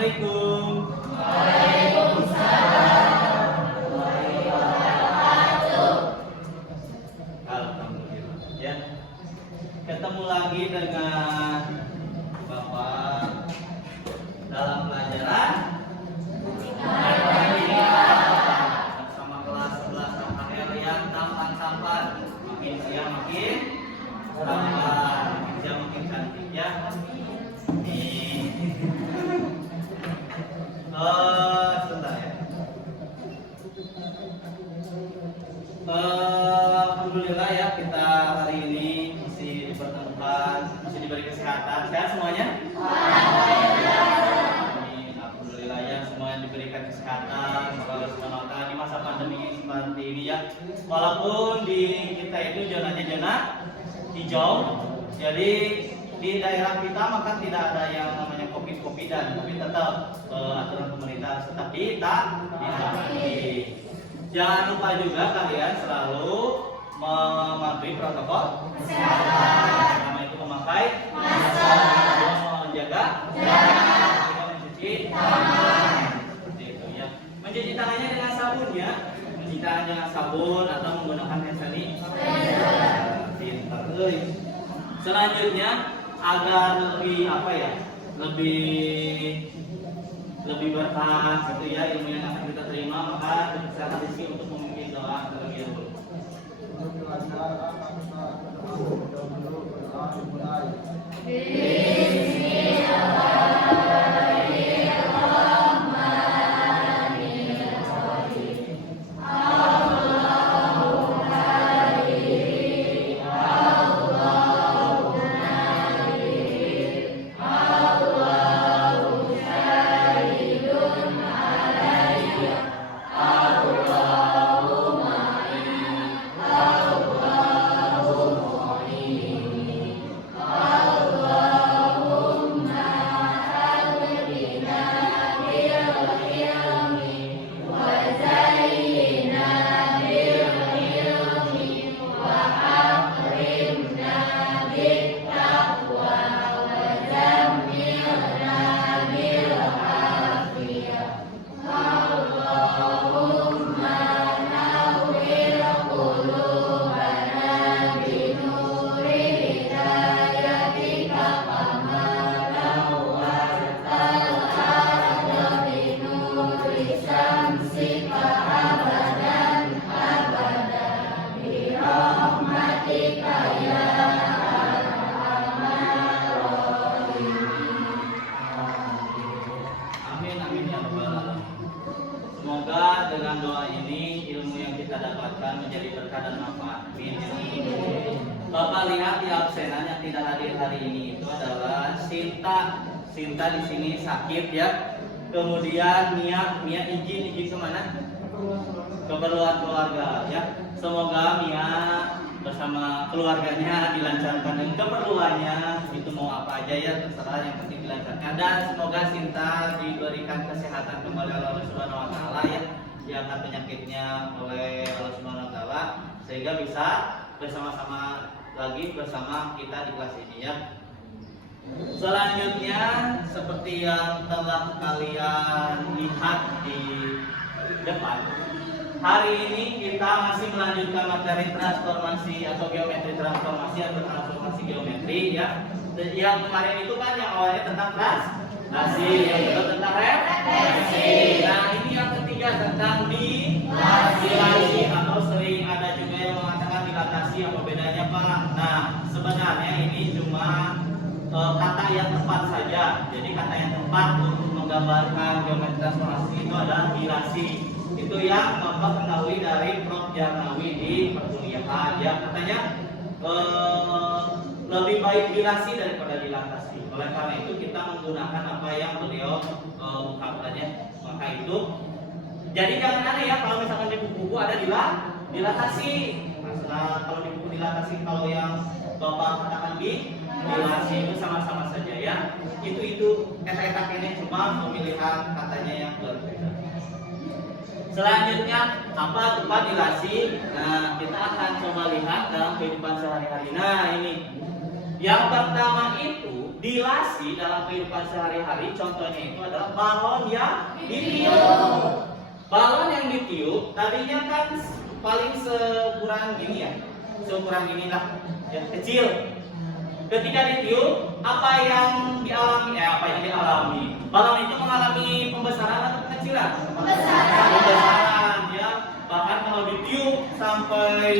Assalamualaikum. Alhamdulillah. Ya. Ketemu lagi dengan Bapak dalam pelajaran bersama kelas 11 AKL yang tampan-tampan. Makin siang makin tampan, makin siang makin cantik ya. Nih. Sebentar ya. Alhamdulillah ya, kita hari ini masih dipertemukan, masih diberi kesehatan. Sehat semuanya? Alhamdulillah ya, semuanya diberikan kesehatan. Semoga Allah Subhanahu wa Ta'ala di masa pandemi seperti ini ya. Walaupun di kita itu zonanya zona hijau, jadi di daerah kita maka tidak ada yang namanya COVID-dan, tapi tetap aturan pemerintah tetap ditaati. Jangan lupa juga kalian selalu mematuhi protokol kesehatan. Pertama itu memakai masker, menjaga jarak, mencuci tangan. Seperti itu ya. Mencuci tangannya dengan sabun ya. Mencuci tangan dengan sabun atau menggunakan hand sanitizer. Pintar. Selanjutnya agar lebih apa ya? Lebih berkah gitu ya ilmu yang akan kita terima, maka saya kasih untuk memimpin doa terlebih dahulu. Semoga dengan doa ini ilmu yang kita dapatkan menjadi berkah dan manfaat. Amin. Bapak lihat di absenan yang tidak hadir hari ini itu adalah Sinta. Sinta di sini sakit ya. Kemudian Mia izin kemana? Keperluan keluarga ya. Semoga Mia bersama keluarganya dilancarkan dan keperluannya itu mau apa aja ya terserah, yang penting dilancarkan, dan semoga Sinta diberikan kesehatan kembali oleh Allah Subhanahu wa Ta'ala ya, diangkat penyakitnya oleh Allah Subhanahu wa Ta'ala sehingga bisa bersama-sama lagi bersama kita di kelas ini ya. Selanjutnya seperti yang telah kalian lihat di depan, hari ini kita masih melanjutkan materi transformasi atau geometri transformasi atau transformasi geometri ya. Yang kemarin itu kan yang awalnya tentang transformasi, yang kedua tentang refleksi. Nah ini yang ketiga tentang dilasi atau sering ada juga yang mengatakan dilatasi. Apa bedanya Pak? Nah sebenarnya ini cuma kata yang tepat saja. Jadi kata yang tepat untuk menggambarkan geometri transformasi itu adalah dilasi. Itu yang Bapak ketahui dari Prof. Jarnawi di perkuliahan ya, katanya lebih baik dilasi daripada dilatasi. Oleh karena itu kita menggunakan apa yang beliau ungkapkannya. Maka itu jadi jangan aneh ya kalau misalkan di buku-buku ada dilatasi. Nah, kalau di buku dilatasi, kalau yang Bapak katakan dilasi itu sama-sama saja ya. Itu etak-etak ini cuma pemilihan katanya yang berbeda. Selanjutnya apa tempat dilasi? Nah kita akan coba lihat dalam kehidupan sehari-hari. Nah ini Yang pertama itu dilasi dalam kehidupan sehari-hari, contohnya itu adalah balon yang ditiup. Balon yang ditiup tadinya kan paling seukuran gini ya, seukuran gini lah, ya kecil. Ketika ditiup, apa yang dialami? Balon itu mengalami pembesaran atau pengecilan? Pembesaran, ya. Bahkan kalau ditiup sampai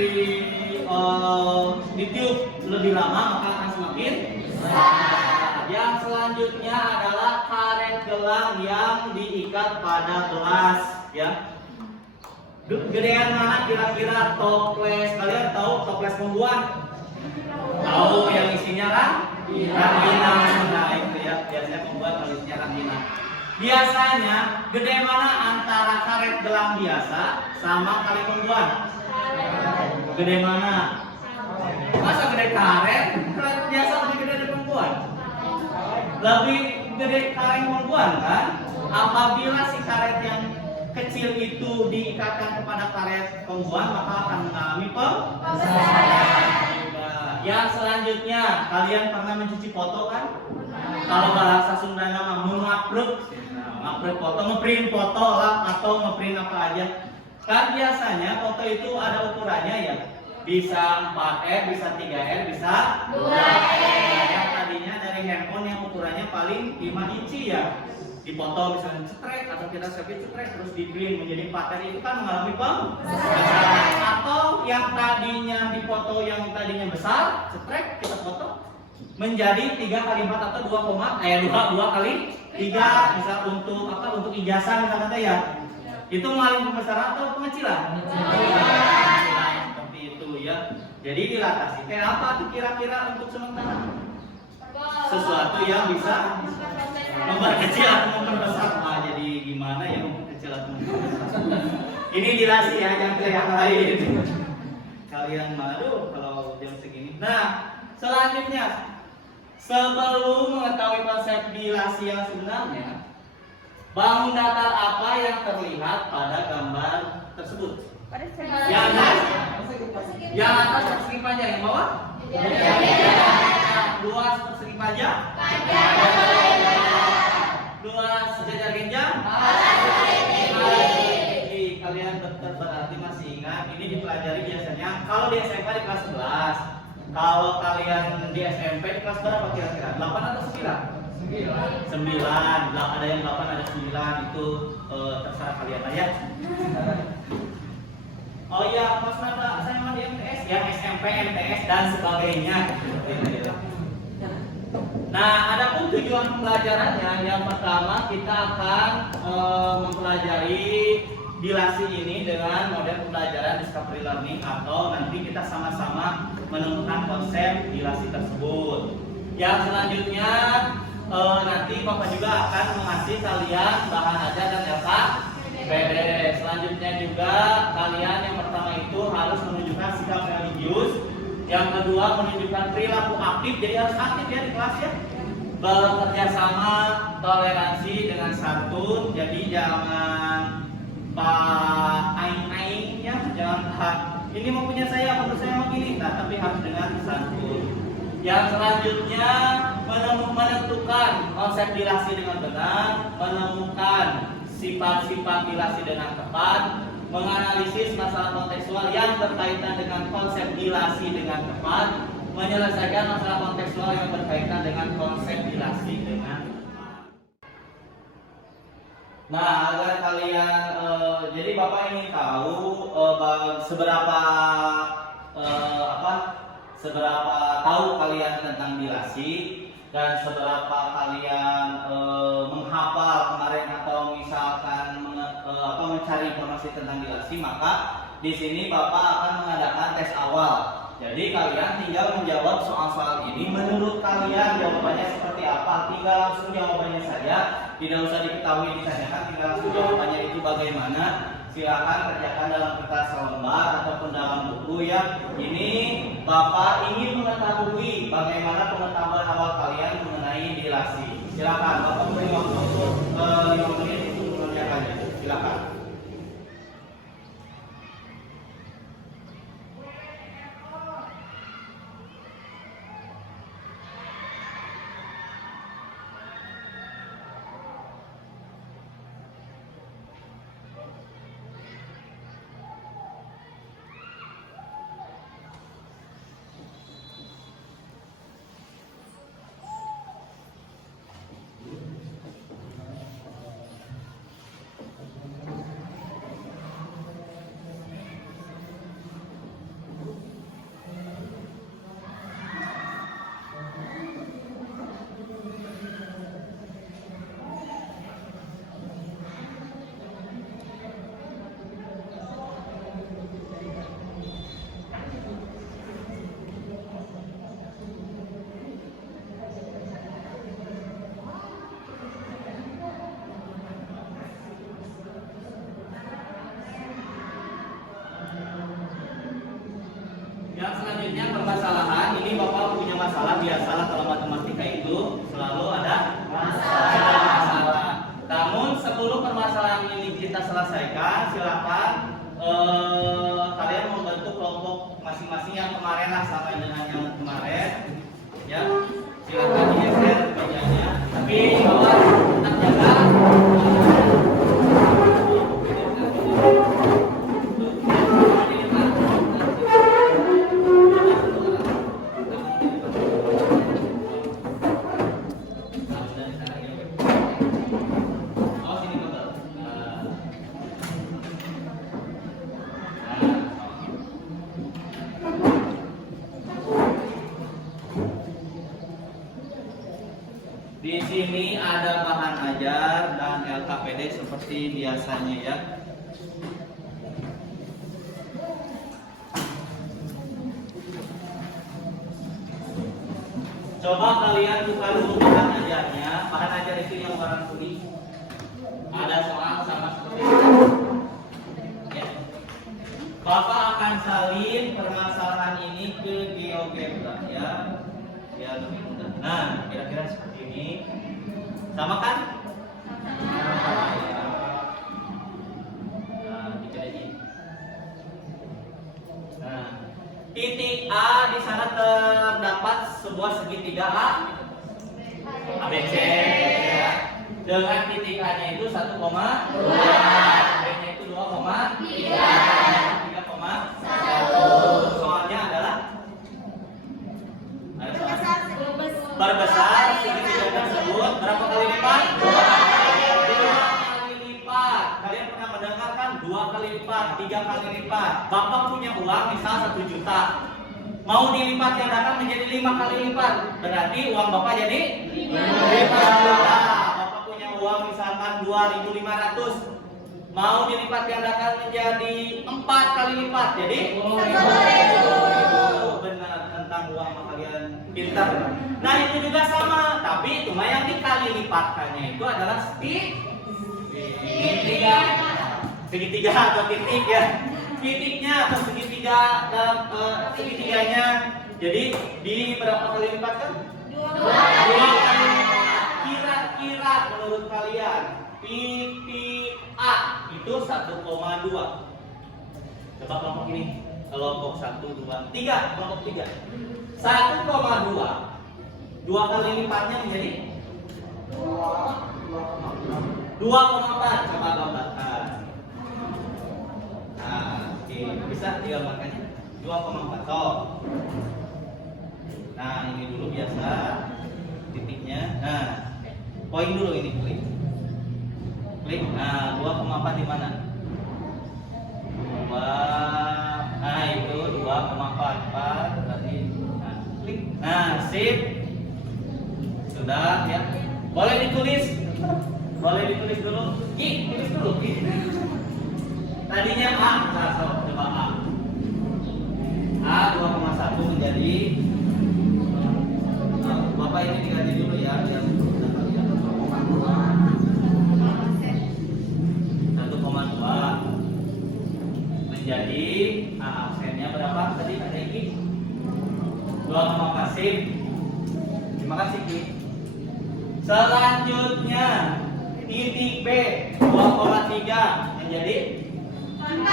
ditiup lebih lama maka akan semakin besar. Yang selanjutnya adalah karet gelang yang diikat pada gelas, ya. Gedean mana kira-kira toples? Kalian tahu toples pembuat? Tahu yang isinya ranginang. Nah itu ya, biasanya pembuat kalau isinya ranginang. Biasanya gede mana antara karet gelang biasa sama karet pembuat? Gede mana? Masa gede karet? Karet biasa lebih gede dari pembuat? Lebih gede karet pembuat kan? Apabila si karet yang kecil itu diikatkan kepada karet pembuat maka akan mengalami pembesaran. Yang selanjutnya, kalian pernah mencuci foto kan? Kalau bahasa Sunda nama mengaprek, foto, ngeprint foto lah atau ngeprint apa aja. Kan biasanya foto itu ada ukurannya ya, bisa 4R, bisa 3R, bisa 2R. Yang tadinya dari handphone yang ukurannya paling 5 inci ya, dipoto misalnya cetrek atau kita selfie cetrek terus di print menjadi 4R, itu kan mengalami pembesaran. Atau yang tadinya dipoto yang tadinya besar cetrek kita foto menjadi 3 kali 4 atau 2 kali 3, misal untuk apa, untuk ijazah misalnya ya, itu mengalami pembesaran atau pengecilan? Seperti itu ya. Jadi dilatasi kayak apa tuh kira-kira untuk sementara? Sesuatu yang bisa memperkecil atau memperbesar. Nah, jadi gimana ya memperkecil atau memperbesar? Ini dilasi ya, jangan ke yang lain. Kalian malu kalau jam segini. Nah, selanjutnya sebelum mengetahui konsep dilasi yang sebenarnya, bangun datar apa yang terlihat pada gambar tersebut? Yang atas persegi panjang, yang bawah? Luas persegi panjang? Luas sejajar genjang? Kalian berarti masih ingat, ini dipelajari biasanya kalau di SMK di kelas 11. Kalau kalian di SMP di kelas berapa kira-kira? 8 atau 9? 9. Ada yang 8, ada 9, itu terserah kalian aja. Oh iya, pas nada saya mau di MTS ya, SMP, MTS dan sebagainya. Nah, adapun tujuan pembelajarannya, yang pertama kita akan mempelajari dilasi ini dengan model pembelajaran discovery learning, atau nanti kita sama-sama menemukan konsep dilasi tersebut. Yang selanjutnya nanti Bapak juga akan mengasih kalian bahan ajar dan LKPD. Selanjutnya juga kalian yang pertama itu harus menunjukkan sikap religius, yang kedua menunjukkan perilaku aktif, jadi harus aktif ya di kelas ya. Bekerja sama, toleransi dengan santun, jadi jangan Pak aing-aing ya, jangan ini mau punya saya, menurut saya mau gini, nah tapi harus dengan santun. Yang selanjutnya menentukan konsep dilasi dengan benar, menemukan sifat-sifat dilasi dengan tepat, menganalisis masalah kontekstual yang berkaitan dengan konsep dilasi dengan tepat, menyelesaikan masalah kontekstual yang berkaitan dengan konsep dilasi dengan tepat. Nah, agar kalian jadi Bapak ingin tahu seberapa tahu kalian tentang dilasi dan seberapa kalian menghafal kemarin atau misalkan mencari informasi tentang dilasi, maka di sini Bapak akan mengadakan tes awal. Jadi kalian tinggal menjawab soal-soal ini, menurut kalian jawabannya seperti apa, tinggal langsung jawabannya saja, tidak usah diketahui ditanyakan, tinggal langsung jawabannya itu bagaimana. Silakan kerjakan dalam kertas lembar ataupun dalam buku ya. Ini Bapak ingin mengetahui bagaimana pengetahuan awal kalian mengenai dilasi. Silakan Bapak beri waktu 5 menit untuk mengerjakannya. Silakan. masalah, biasalah kalau matematika itu selalu ada masalah. Namun sebelum permasalahan ini kita selesaikan, silakan kalian membentuk kelompok masing-masing yang kemarin lah, sama dengan yang kemarin. Ya, silakan digeser mejanya. Tapi bahwa tetap jaga. Di sini ada bahan ajar dan LKPD seperti biasanya ya. Coba kalian buka dulu bahan ajarnya. Bahan ajar itu yang warna kuning. Ada soal sama seperti itu. Ya. Bapak akan salin permasalahan ini ke GeoGebra ya. Biar lebih mudah. Nah, kira-kira seperti ini. Sama kan? Nah, dipilih. Nah, titik A di sana terdapat sebuah segitiga ABC ya. Dengan titik A-nya itu 1,2, B-nya itu 2,3, 3,1. Soalnya adalah perbesar segitiga tersebut berapa kali lipat? 2 kali lipat. Kalian pernah mendengarkan 2 kali lipat, 3 kali lipat. Bapak punya uang misal 1 juta. Mau dilipat gandakan menjadi 5 kali lipat. Berarti uang Bapak jadi 5 juta. Bapak punya uang misalkan 2.500. Mau dilipat gandakan menjadi 4 kali lipat. Jadi 1.000. Benar, tentang uang kalian pintar. Nah itu juga sama, tapi cuma yang dikali lipatkannya itu adalah segitiga atau titik ya. Titiknya atau segitiga dalam segitiganya. Jadi di berapa kali lipat kan? 2 kali lipat. Kira-kira menurut kalian titik A itu 1,2. Coba kelompok ini. Kelompok 1, 2, 3. Kelompok 3. 1,2. 2 kali lipatnya menjadi 2,4. Coba gambarkan. Nah, oke, bisa digambarkannya 2,4. So. Nah, ini dulu biasa titiknya. Nah, poin dulu ini klik. Klik. Nah, 2,4 di mana? 2. Nah, itu 2,4 berarti. Nah, klik. Nah, sip. Sudah ya. Boleh ditulis. Boleh ditulis dulu. Tulis dulu. Tadinya A, nah, so, coba A. A 2,1 menjadi Bapak ini diganti dulu ya biar 1,2 menjadi absennya berapa tadi ada ini 2,4 sip. Terima kasih Ki. Selanjutnya titik B 2,3 menjadi 4,6.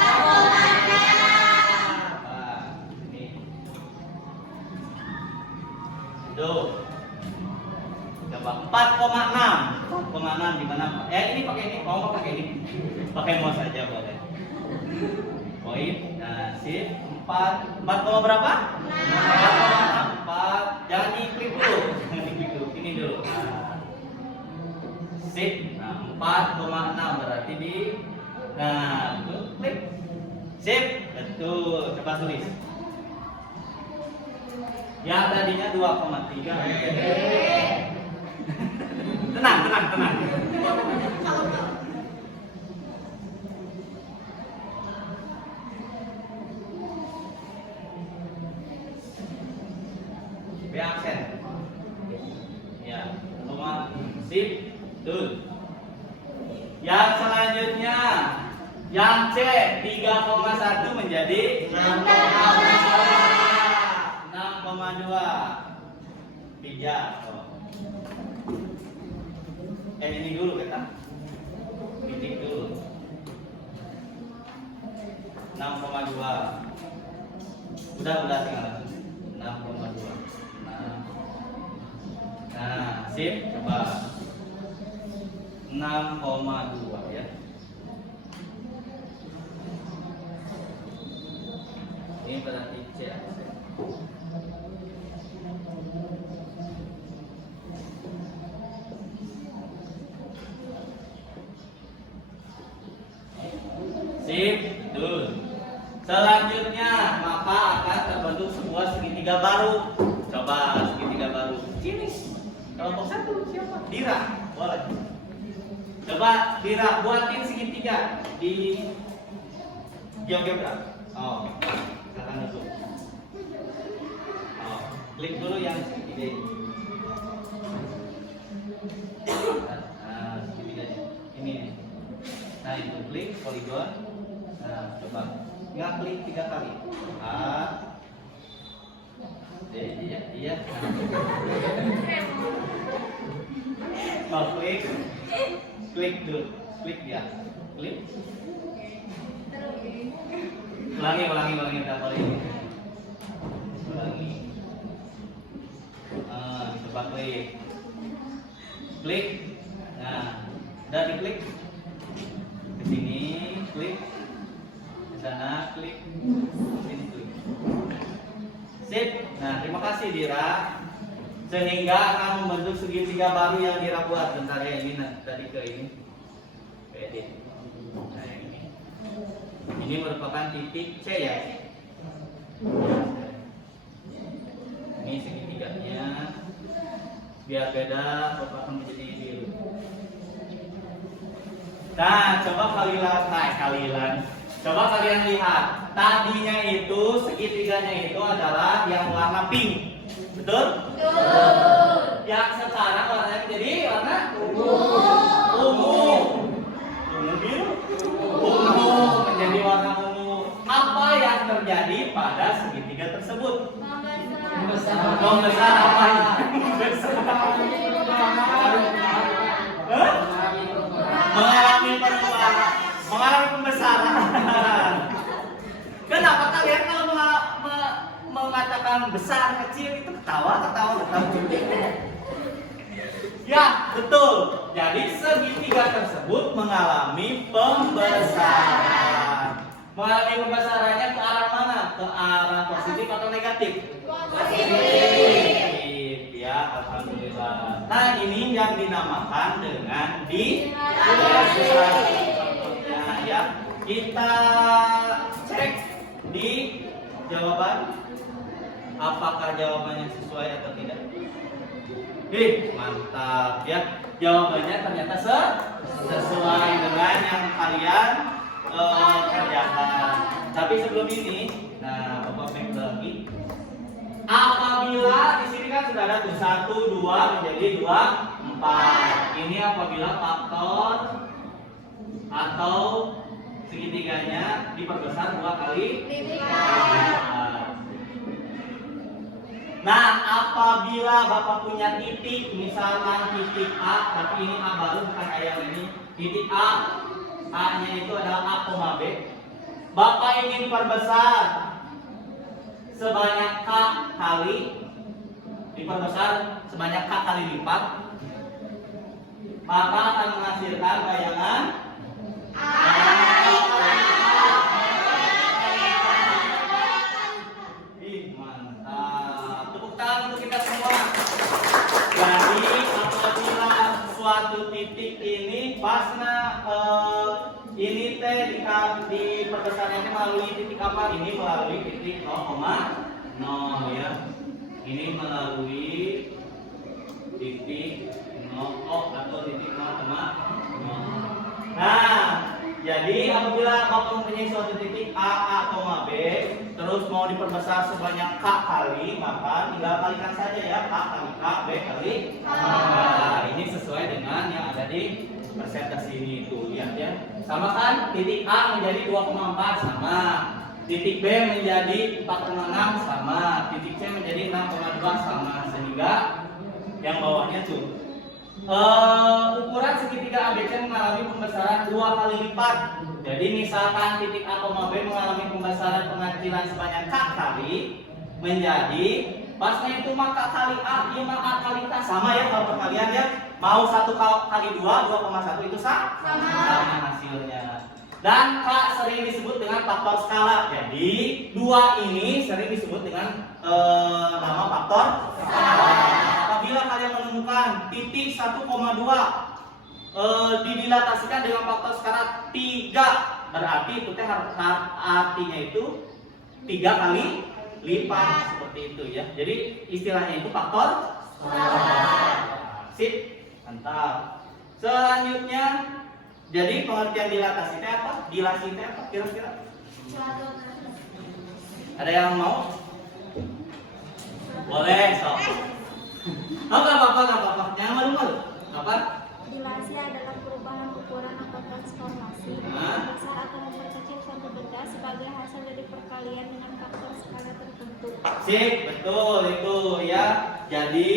Tuh. Coba 4,6 di mana? Ini pakai ini, mau pakai ini. Pakai mouse saja boleh. Poin. Nah, sip. 4 berapa? 4. Jangan diklik dulu. Ini dulu. Sip. Nah, 4,6 berarti di tuh klik. Sip. Betul. Coba tulis. Yang tadinya 2,3. Tenang. B aksen. Ya, sip. Tuh. Yang selanjutnya yang C 3,1 menjadi 6,2. Pijak. Ini dulu kita. Titik dulu. 6,2. Udah tinggal 6,2. Nah, sip, coba 6,2 ya. Ini berarti C. Sip, betul. Selanjutnya maka akan terbentuk sebuah segitiga baru. Coba segitiga baru. Sini. Kelompok 1 siapa? Dira, boleh. Coba Dira buatin segitiga di GeoGebra. Oh, sekarang itu. Oh, klik dulu yang segitiga ini. Nah, segitiganya. Ini. Nah, itu klik poligon. Nah, coba nggak klik 3 kali. Iya. Oh, klik dulu, klik ya, klik. Ulangi berapa kali ini? Ulangi. Coba klik. Nah, udah diklik. Ke sini, klik. Ke sana, klik. Sini klik. Sip. Nah, terima kasih Dira. Sehingga akan membentuk segitiga baru yang Dira buat. Bentar ya, ini tadi ke ini. Edit. Nah, ini. Ini merupakan titik C ya. Ini segitiganya. Biar beda, Bapak menjadi biru. Nah, coba Coba kalian lihat. Tadinya itu segitiganya itu adalah yang warna pink. Betul? Betul. Yang sekarang warnanya menjadi warna ungu biru. Ungu menjadi warna ungu. Apa yang terjadi pada segitiga tersebut? Membesar apa ini? Mengalami perubahan, mengalami pembesaran. Kenapa kalian kalau mengatakan besar kecil itu ketawa. Ya, betul. Jadi segitiga tersebut mengalami pembesaran. Mengalami pembesarannya ke arah mana? Ke arah positif atau negatif? Positif. Ya, alhamdulillah. Nah, ini yang dinamakan dengan diferensiasi. Nah, ya, kita cek di jawaban. Apakah jawabannya sesuai atau tidak? Mantap ya. Jawabannya ternyata sesuai dengan yang kalian kerjakan. Tapi sebelum ini, nah Bapak back lagi. Apabila di sini kan sudah ada tuh 1, 2 menjadi 2, 4. Ini apabila faktor atau segitiganya diperbesar 2 kali lipat. Nah, apabila Bapak punya titik, misalkan titik A, tapi ini A baru bukan A yang ini. Titik A, A-nya itu adalah A, B. Bapak ingin perbesar sebanyak K kali, diperbesar sebanyak K kali lipat, maka akan menghasilkan bayangan suatu titik ini pasna ini teh diperbesarnya melalui titik apa? Ini melalui titik 0,0 ya. Ini melalui titik 0 atau titik 0,0. Nah, jadi apabila Bapak mempunyai suatu titik A, B, terus mau diperbesar sebanyak K kali, maka tinggal kalikan saja ya, K kali K, B kali K. Nah, ini sesuai dengan yang ada di presentasi ini itu. Lihat ya. Sama kan? Titik A menjadi 2,4 sama. Titik B menjadi 4,6 sama. Titik C menjadi 6,2 sama. Sehingga naonnya tuh. Ukuran segitiga ABC mengalami pembesaran 2 kali lipat. Jadi misalkan titik A, B mengalami pembesaran pengecilan sebanyak K kali menjadi pasnya itu maka kali A, iya A kali K sama ya kalau perkalian ya. Mau 1 kali 2, 2,1 itu sama hasilnya. Dan K sering disebut dengan faktor skala. Jadi 2 ini sering disebut dengan nama faktor skala. Apabila kalian menemukan titik 1,2 didilatasikan dengan faktor skala 3, berarti itu teh artinya itu 3 kali lipat seperti itu ya. Jadi istilahnya itu faktor skala. Sip, mantap. Selanjutnya, jadi pengertian dilatasi itu apa? Dilasi itu apa? Kira-kira? Ada yang mau? Boleh, sok. Oh, nggak apa-apa. Jangan malu-malu. Apa? Dilasi adalah perubahan ukuran atau transformasi membesar atau memperkecil suatu benda sebagai hasil dari perkalian dengan faktor skala tertentu. Sip, betul itu ya. Jadi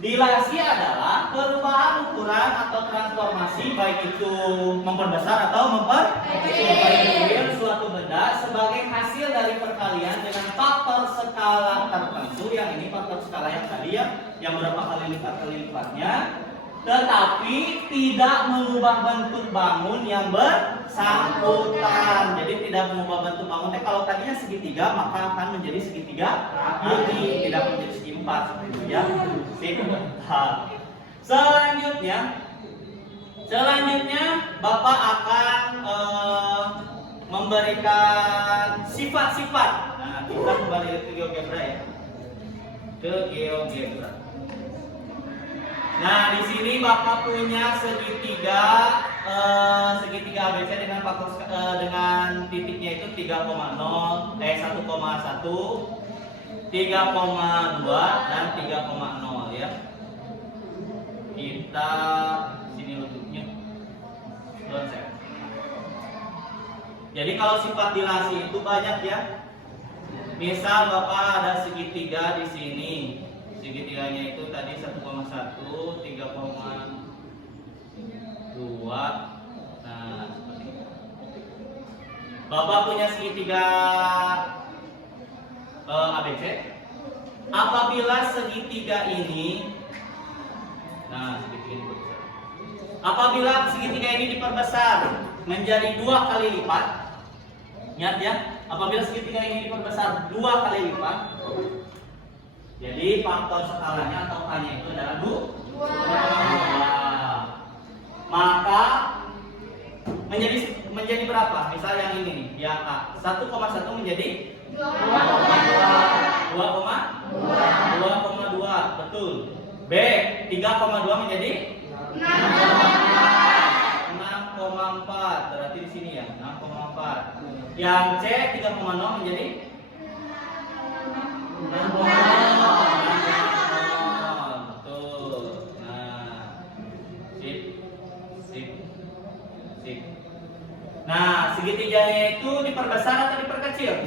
dilasi adalah perubahan ukuran atau transformasi baik itu memperbesar atau memperkecil suatu benda sebagai hasil dari perkalian dengan faktor skala tertentu. Yang ini faktor skala yang tadi ya, yang berapa kali lipatnya, tetapi tidak mengubah bentuk bangun yang bersangkutan. Jadi tidak mengubah bentuk bangun. Kalau tadinya segitiga maka akan menjadi segitiga lagi, tidak menjadi segi empat seperti itu ya. Selanjutnya Bapak akan memberikan sifat-sifat. Nah, kita kembali ke GeoGebra ya. Ke GeoGebra. Nah, di sini Bapak punya segitiga ABC dengan faktor dengan titiknya itu 3,0, 1,1, 3,2 dan 3,0 ya. Kita sini letaknya. Jadi kalau sifat dilasi itu banyak ya. Misal Bapak ada segitiga di sini. Segitiganya itu tadi 1,1, 3,2. Nah, seperti itu. Bapak punya segitiga ABC. Apabila segitiga ini, apabila segitiga ini diperbesar menjadi 2 kali lipat, ingat ya, apabila segitiga ini diperbesar 2 kali lipat, jadi faktor skalanya atau K-nya itu adalah 2. Maka menjadi berapa? Misal yang ini nih, ya A, 1,1 menjadi 2,2, betul. B, 3,2 menjadi 6,4, berarti di sini ya, 6,4. Yang C, 3,0 menjadi 6,0, betul. Nah, sip. Nah, segitiganya itu diperbesar atau diperkecil?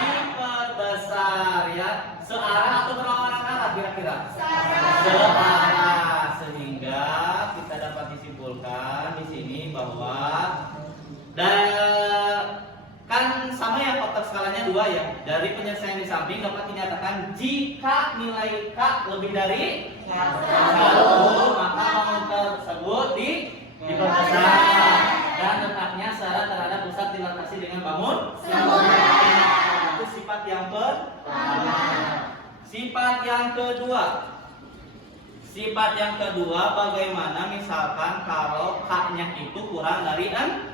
Diperbesar ya. Searah atau berlawanan arah kira-kira? Searah. Sehingga kita dapat disimpulkan di sini bahwa kan sama ya faktor skalanya 2 ya. Dari penyelesaian di samping dapat dinyatakan jika nilai K lebih dari 1, maka bangun tersebut diperbesar dan letaknya searah terhadap pusat dilatasi dengan bangun itu sifat yang pertama. Sifat yang kedua bagaimana misalkan kalau K-nya itu kurang dari 0.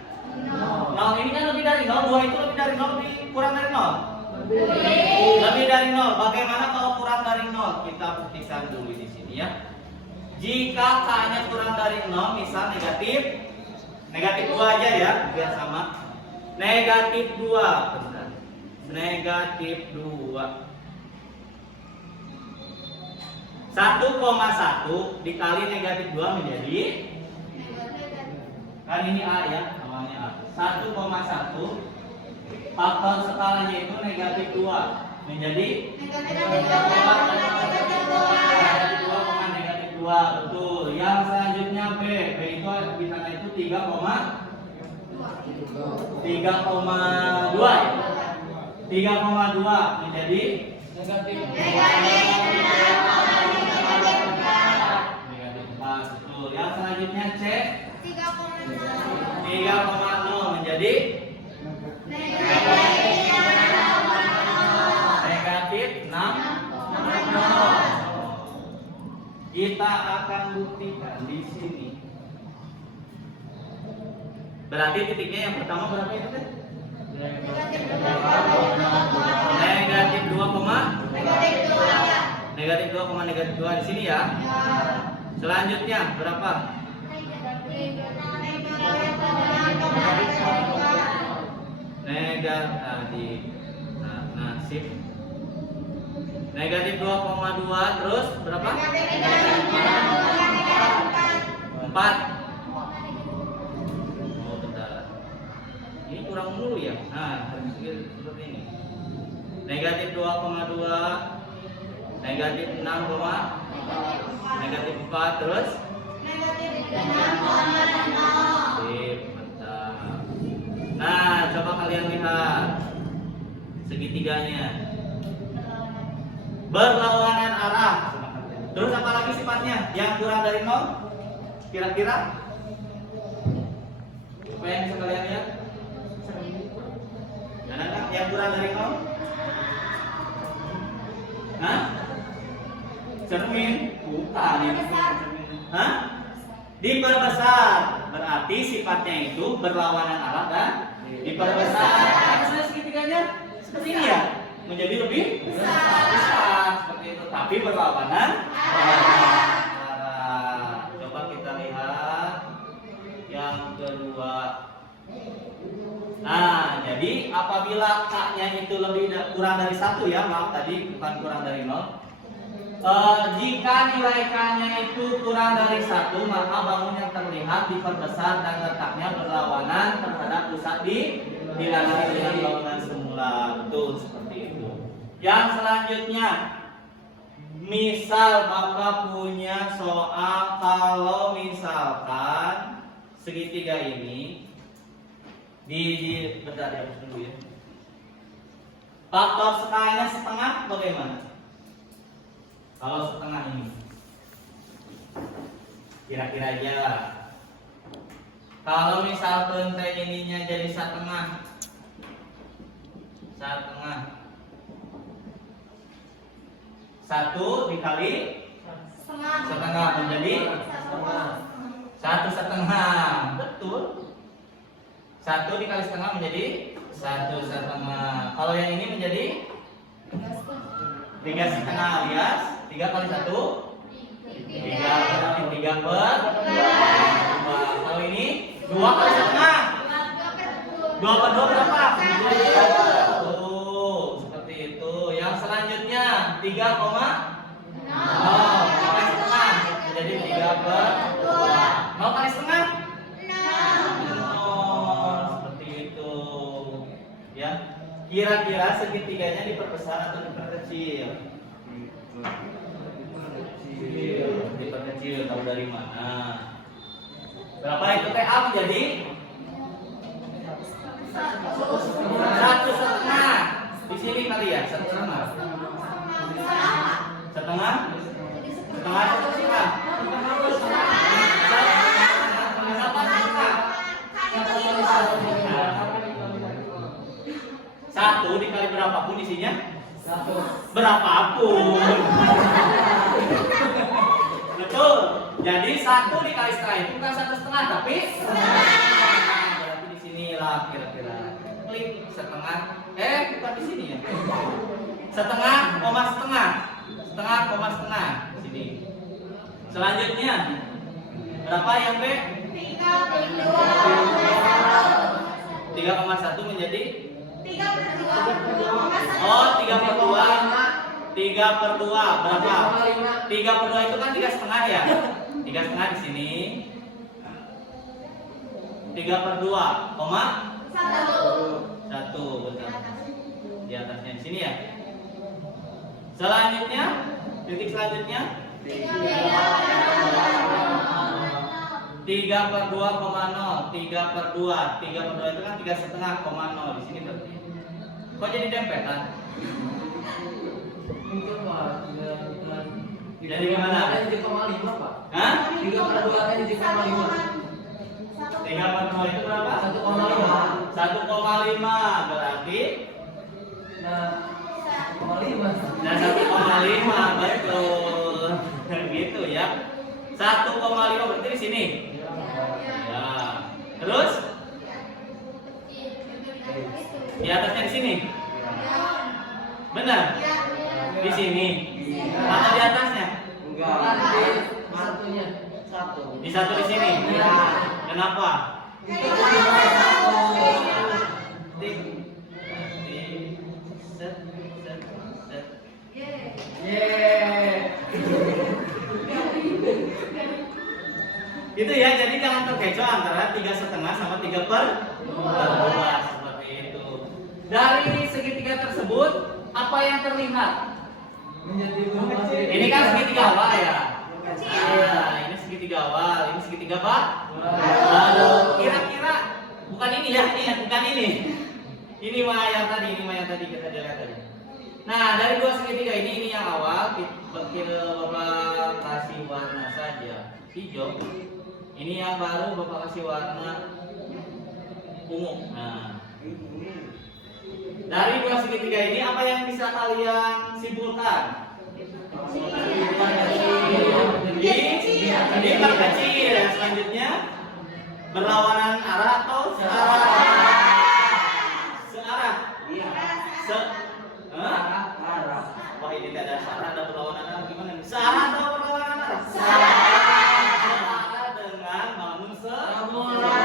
Ini kan lebih dari 0, 2 itu lebih dari 0, kurang dari 0. Lebih dari 0. Bagaimana kalau kurang dari 0? Kita buktikan dulu di sini ya. Jika K-nya kurang dari 0, misal negatif 2 aja ya, biar sama. Negatif 2, benar. Negatif 2. 1,1 dikali negatif 2 menjadi, kan ini A ya, namanya A. 1,1 faktor skalanya itu negatif 2 menjadi negatif 2. 3,2 ya. 3,2 menjadi negatif 4. Betul. Yang selanjutnya C 3,0 menjadi negatif 6. Kita akan buktikan di sini. Berarti titiknya yang pertama berapa itu kan? Negatif 2, negatif 2 di sini ya. Selanjutnya berapa? Nasib. Negatif 2,2 terus berapa? 4. Oh, bentar. Ini kurang mulu ya. Nah, seperti ini. Negatif 2,2, negatif 6, negatif 4 terus sip, bentar. Nah, coba kalian lihat segitiganya berlawanan arah. Terus apa lagi sifatnya? Yang kurang dari 0? Kira-kira? Apa yang bisa kalian lihat? Yang kurang dari 0? Hah? Cermin? Bukan ini. Hah? Diperbesar. Berarti sifatnya itu berlawanan arah dan diperbesar. Maksudnya segitiganya seperti ini ya? Menjadi lebih besar seperti itu, tapi berlawanan arah. Coba kita lihat yang kedua. Nah, jadi apabila K-nya itu kurang dari 1 ya, maaf tadi bukan kurang dari 0. Jika nilai K-nya itu kurang dari 1, maka bangun yang terlihat diperbesar dan letaknya berlawanan terhadap pusat dilalui dengan bangunan semula. Betul seperti itu. Yang selanjutnya, misal Bapak punya soal kalau misalkan segitiga ini bentar ya, dulu ya. Faktor skalanya setengah bagaimana? Kalau setengah ini, kira-kira aja. Kalau misal kelenteng ininya jadi setengah, 1 dikali setengah menjadi 1,5. Betul. 1 dikali setengah menjadi 1,5. Kalau yang ini menjadi 3,5 alias 3 kali 1 3 per 2. Kalau ini 2 kali setengah 2 per 2 berapa? Seperti itu. Yang selanjutnya 3,0 kali setengah menjadi 3 per 2. 0 kali setengah 0. Seperti itu ya. Kira-kira segitiganya diperbesar atau diperkecil? Diperkecil. Tahu dari mana? Berapa itu TA menjadi? 1,5. Di sini kali ya, 1,5. Setengah? Setengah atau setengah? Satu dikali berapapun isinya? 1. Berapapun. Betul. Jadi 1 dikali setengah itu bukan 1,5 tapi berarti di sinilah kira-kira. Klik setengah. Bukan di sini ya. Setengah koma setengah. Setengah koma setengah di sini. Selanjutnya berapa yang B? 3,1 menjadi 3 per 2 berapa? 3 per 2 itu kan 3,5 ya? 3,5 di sini. 3 per 2, 1 betul. Di atasnya di sini ya. Selanjutnya, titik selanjutnya 3/2,0. 3/2. 3/2 itu kan 3,5,0. Di sini berarti. Kok jadi dempetan? Mungkin Pak, Jadi gimana? 3,5 Pak. Hah? 3/2 kan 3,5. 3/2 itu berapa? 1,5. 1,5 berarti Nah, 1,5. nah 1,5 betul. Gitu ya. 1,5 berarti di sini. Ya. Terus di atasnya di sini. Benar? Di sini. Atau di atasnya? Enggak. Di satunya. Satu. Di satu di sini. Ya. Kenapa? Itu cuma satu. Tik. Set, set, set. Yeay. Itu ya, jadi jangan terkecoh antara 3,5 sama 3/2 seperti itu. Dari segitiga tersebut, apa yang terlihat? Menjadi berubah. Ini kan segitiga awal ya. Nah, ini segitiga awal, ini segitiga apa? Lalu kira-kira bukan ini ya, bukan ini. Ini mah yang tadi kita lihat tadi. Nah, dari dua segitiga ini yang awal Bapak kasih warna saja hijau. Ini yang baru Bapak kasih warna ungu. Nah, dari dua segitiga ini apa yang bisa kalian simpulkan? Jadi perkecil. Selanjutnya berlawanan arah atau searah? Searah. Arah. Wah, ini tidak ada searah, ada berlawanan arah gimana? Searah atau berlawanan arah? Searah. Searah dengan bangun semula.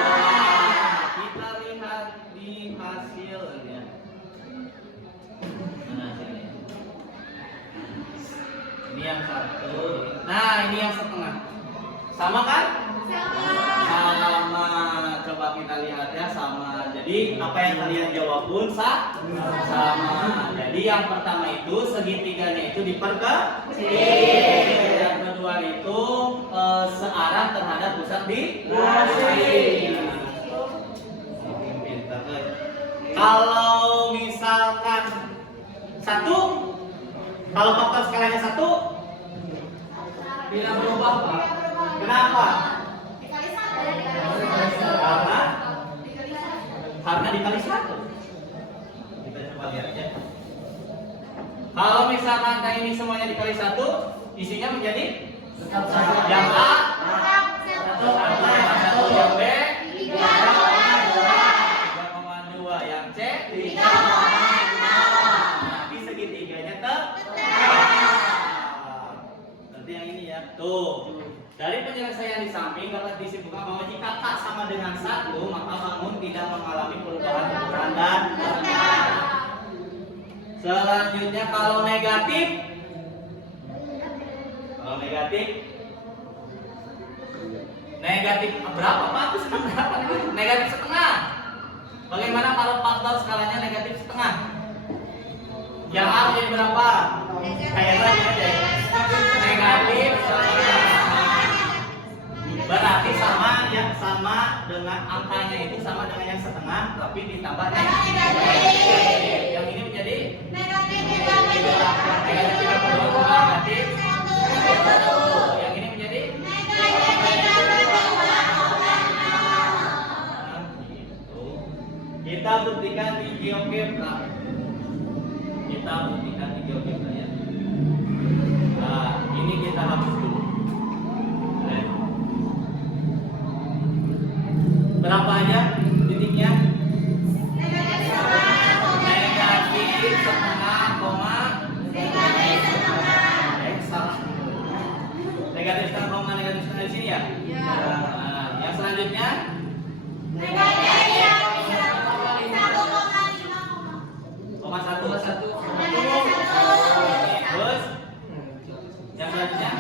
Kita lihat di hasilnya. Nah, sini. Ini yang satu. Nah, ini yang setengah. Sama kan? Sama. Coba kita lihat ya, sama. Jadi apa yang kalian jawab pun sama. Jadi yang pertama itu segitiganya itu diperkecil. Yang kedua itu searah terhadap pusat di kalau misalkan satu, kalau faktor skalanya satu, Tidak berubah Pak. kenapa? Karena dikali satu. Kita coba lihat ya. Kalau misalkan ini semuanya dikali satu, isinya menjadi Tetap sama. yang A, satu yang B, 3,2 yang C, 3,2. Nah, di segitiganya nanti yang ini ya. Tuh. Dari penyelesaian di samping dapat disimpulkan bahwa jika K sama dengan 1, maka bangun tidak mengalami perubahan ukuran dan bentuk. Selanjutnya kalau negatif berapa Pak? Itu berapa? Negatif setengah. Bagaimana kalau faktor skalanya negatif setengah? Yang A menjadi berapa? Kayak tadi aja. Negatif setengah. Berarti sama dengan angkanya itu sama dengan yang setengah, tapi ditambah negatif. Yang ini menjadi negatif. Yang ini menjadi kita buktikan di GeoGebra. Ya. Nah, ini kita hapus dulu. Berapa aja titiknya? Negatif setengah, koma. Salah. Negatif setengah, koma, negatif setengah di sini ya? Nah, yang selanjutnya? Koma satu. Terus? Yang selanjutnya?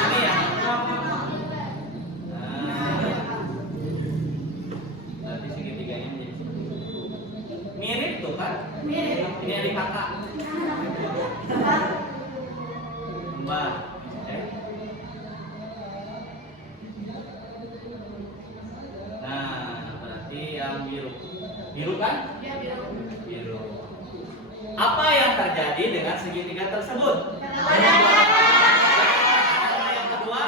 Ini ya? Nanti segitiganya menjadi seperti itu. Mirip tuh kan? Ini adik kakak. Mbak. dengan segitiga tersebut? Yang kedua,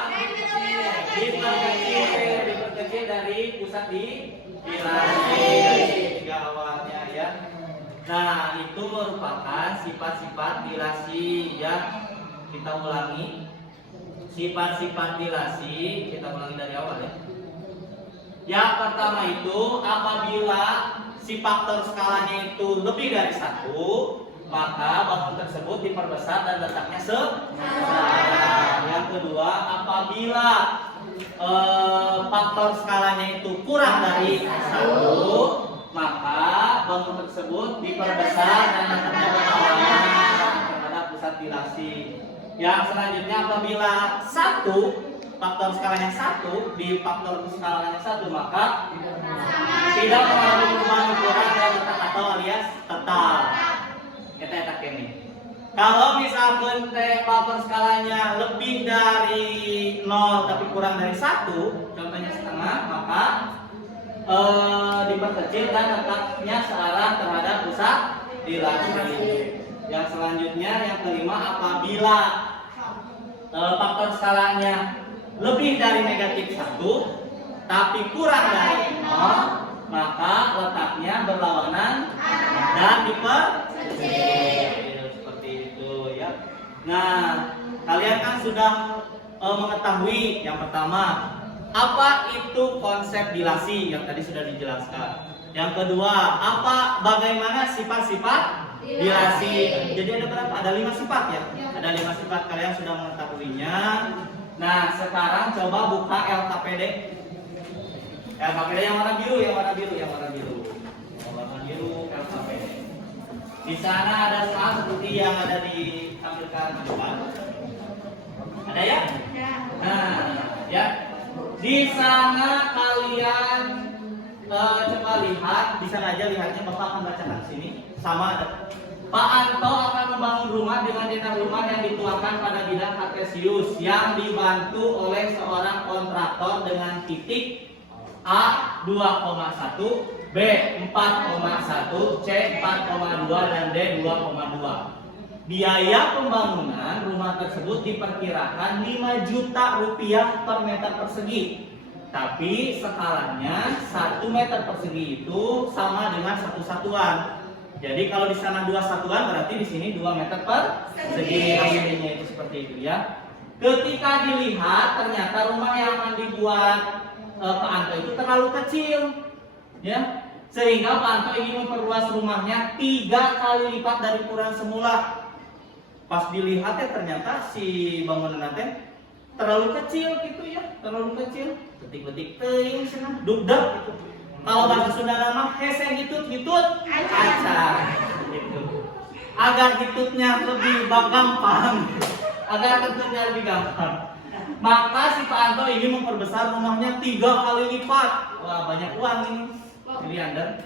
diperkecil dari pusat di bilasi segitiga awalnya ya. Nah, itu merupakan sifat-sifat bilasi ya. Kita ulangi. Sifat-sifat bilasi, kita ulangi dari awal ya. Yang pertama itu apabila si faktor skalanya itu lebih dari 1, maka bangun tersebut diperbesar dan letaknya sebesar. Yang kedua, apabila faktor skalanya itu kurang dari 1, maka bangun tersebut diperbesar dan letaknya berlawanan terhadap pusat bilasi. Yang selanjutnya apabila 1 faktor skalanya 1 di faktor skalanya 1, maka tidak mengalami perubahan ukuran dan letak atau alias tetap. Kita etak ini. Kalau misalkan faktor skalanya lebih dari 0 tapi kurang dari 1, contohnya setengah, maka diperkecil dan letaknya searah terhadap pusat bilasi. Yang selanjutnya yang kelima, apabila faktor skalanya lebih dari negatif 1 tapi kurang dari 0, maka letaknya berlawanan dan diperkecil seperti itu ya. Nah, kalian kan sudah mengetahui yang pertama apa itu konsep bilasi yang tadi sudah dijelaskan. Yang kedua, bagaimana sifat-sifat bilasi. Jadi ada berapa? Ada 5 sifat ya. Ada 5 sifat, kalian sudah mengetahuinya. Nah, sekarang coba buka LKPD. LKPD yang warna biru, yang warna biru, yang warna biru. Warna biru LKPD. Di sana ada soal seperti yang ada ditampilkan depan. Ada ya? Nah, ya. Di sana kalian coba lihat, di sana aja lihatnya, Bapak akan bacakan di sini. Sama ada. Pak Anto akan membangun rumah dengan denah rumah yang dituangkan pada bidang kartesius yang dibantu oleh seorang kontraktor dengan titik A 2,1, B 4,1, C 4,2 dan D 2,2. Biaya pembangunan rumah tersebut diperkirakan 5 juta rupiah per meter persegi. Tapi skalanya 1 meter persegi itu sama dengan 1 satuan. Jadi kalau di sana 2 satuan berarti di sini 2 meter persegi. Hasilnya itu seperti itu ya. Ketika dilihat ternyata rumah yang akan dibuat Pak Anto itu terlalu kecil, ya, sehingga Pak Anto ingin memperluas rumahnya 3 kali lipat dari ukuran semula. Pas dilihat ya ternyata si bangunan teh terlalu kecil gitu ya, terlalu kecil. Betik-betik teuing cenah dugdag gitu. Kalau bahasa Sunda nama hese hitut-hitut acar gitu. Agar hitutnya lebih gampang. Agar hitutnya lebih gampang. Maka si Pak Anto ini memperbesar rumahnya 3 kali lipat. Wah, banyak uang ini. Miliander.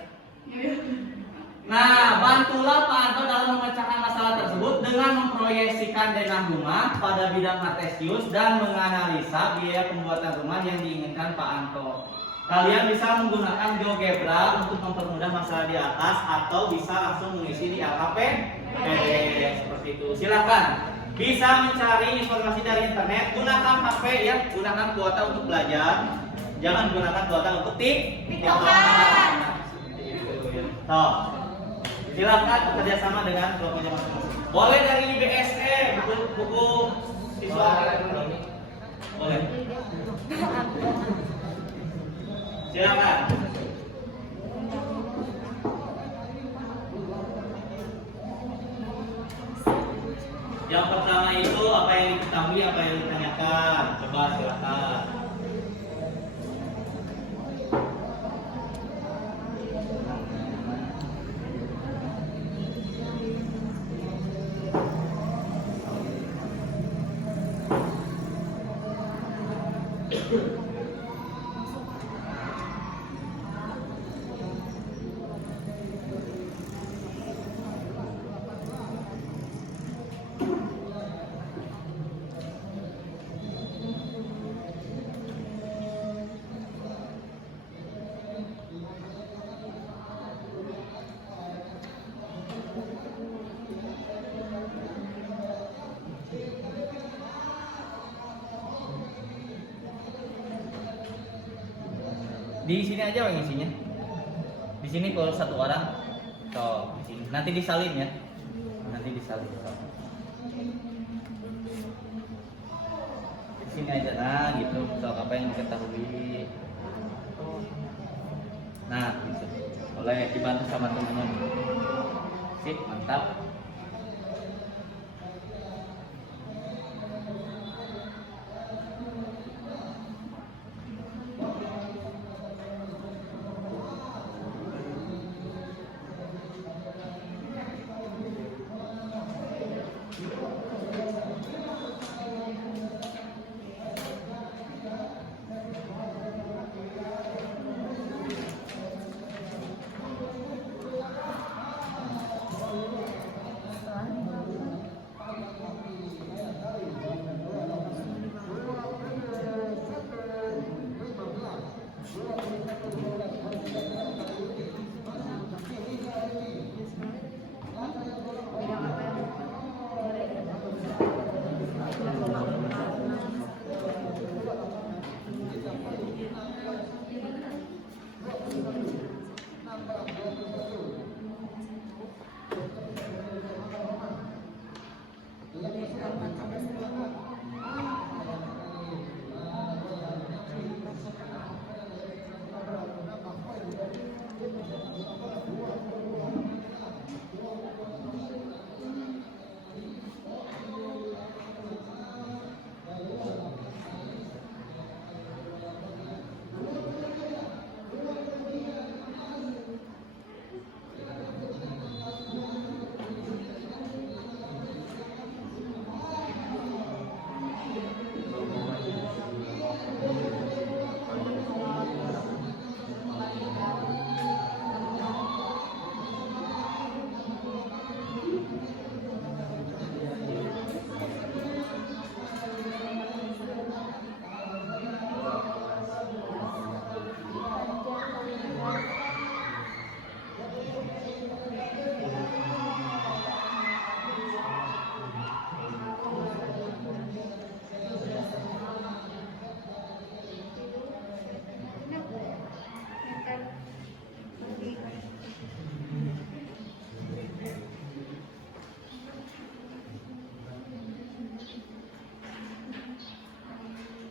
Nah, bantulah Pak Anto dalam memecahkan masalah tersebut dengan memproyeksikan denah rumah pada bidang kartesius dan menganalisa biaya pembuatan rumah yang diinginkan Pak Anto. Kalian bisa menggunakan GeoGebra untuk mempermudah masalah di atas atau bisa langsung mengisi di LKPD seperti itu. Silakan. Bisa mencari informasi dari internet, gunakan HP ya, gunakan kuota untuk belajar. Jangan gunakan kuota untuk tiktokan. Toh. Silakan bekerja sama dengan kelompoknya masing-masing. Boleh dari BSE, buku siswa. Boleh. Silakan. Yang pertama itu apa yang diketahui, apa yang ditanyakan. Coba silakan. Di sini aja bang isinya. Di sini kalau satu orang, so di sini. Nanti disalin ya. Nanti disalin. So. Di sini aja, nah gitu. So apa yang diketahui. Nah, gitu. Boleh dibantu sama teman-teman. Sip, mantap.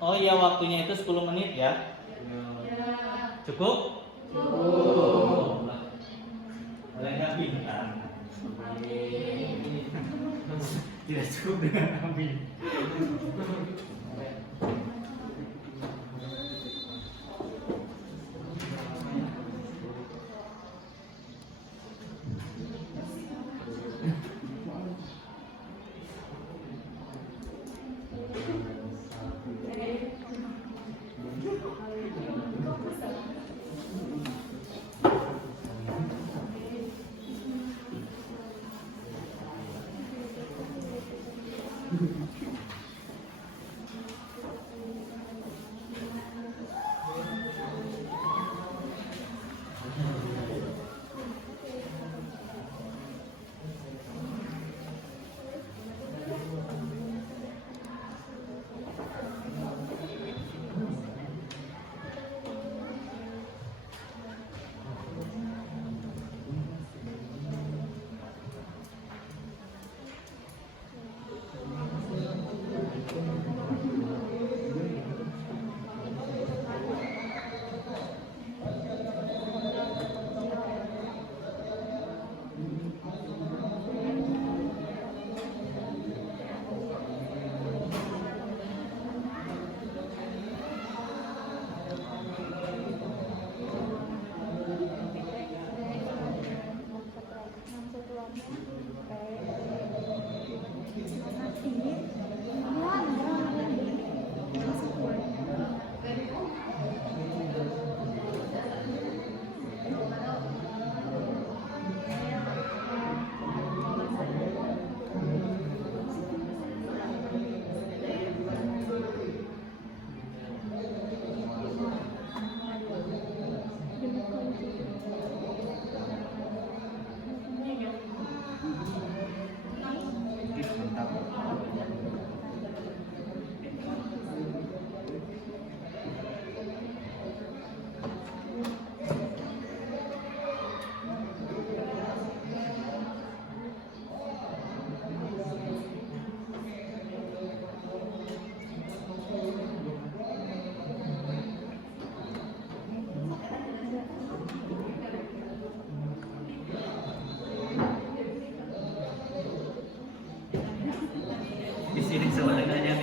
Oh iya, waktunya itu 10 menit ya. Cukup? Cukup. Boleh nggak bintang? Tidak cukup dengan kami.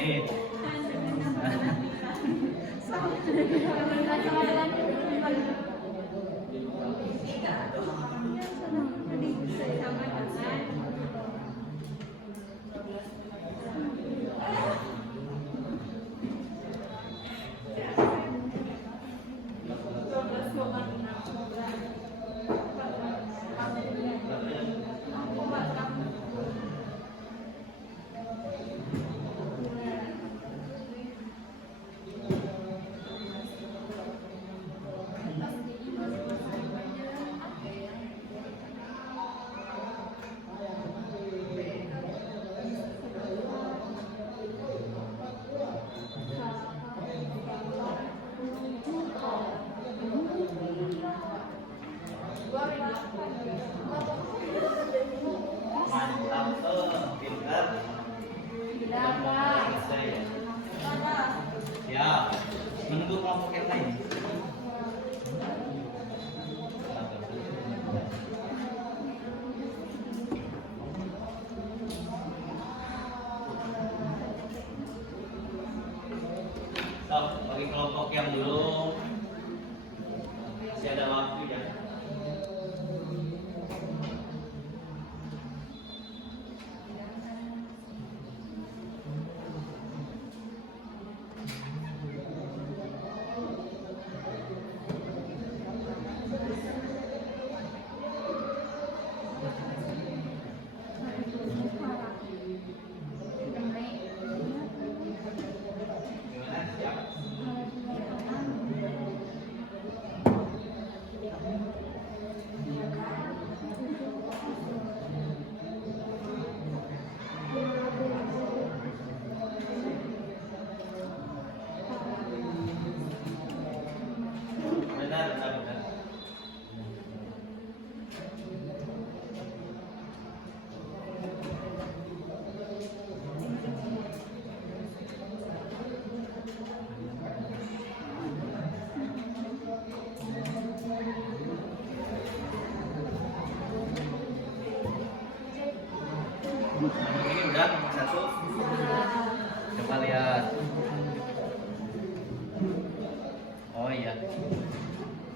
Nih. Mantap tuh, pintar. Selesai ya. Siap. Menunggu kelompok yang lain. Stop, bagi kelompok yang belum masih ada waktu ya. Gimana? Siap? Benar, benar, benar. Ini udah nomor 1. Coba lihat. Oh iya.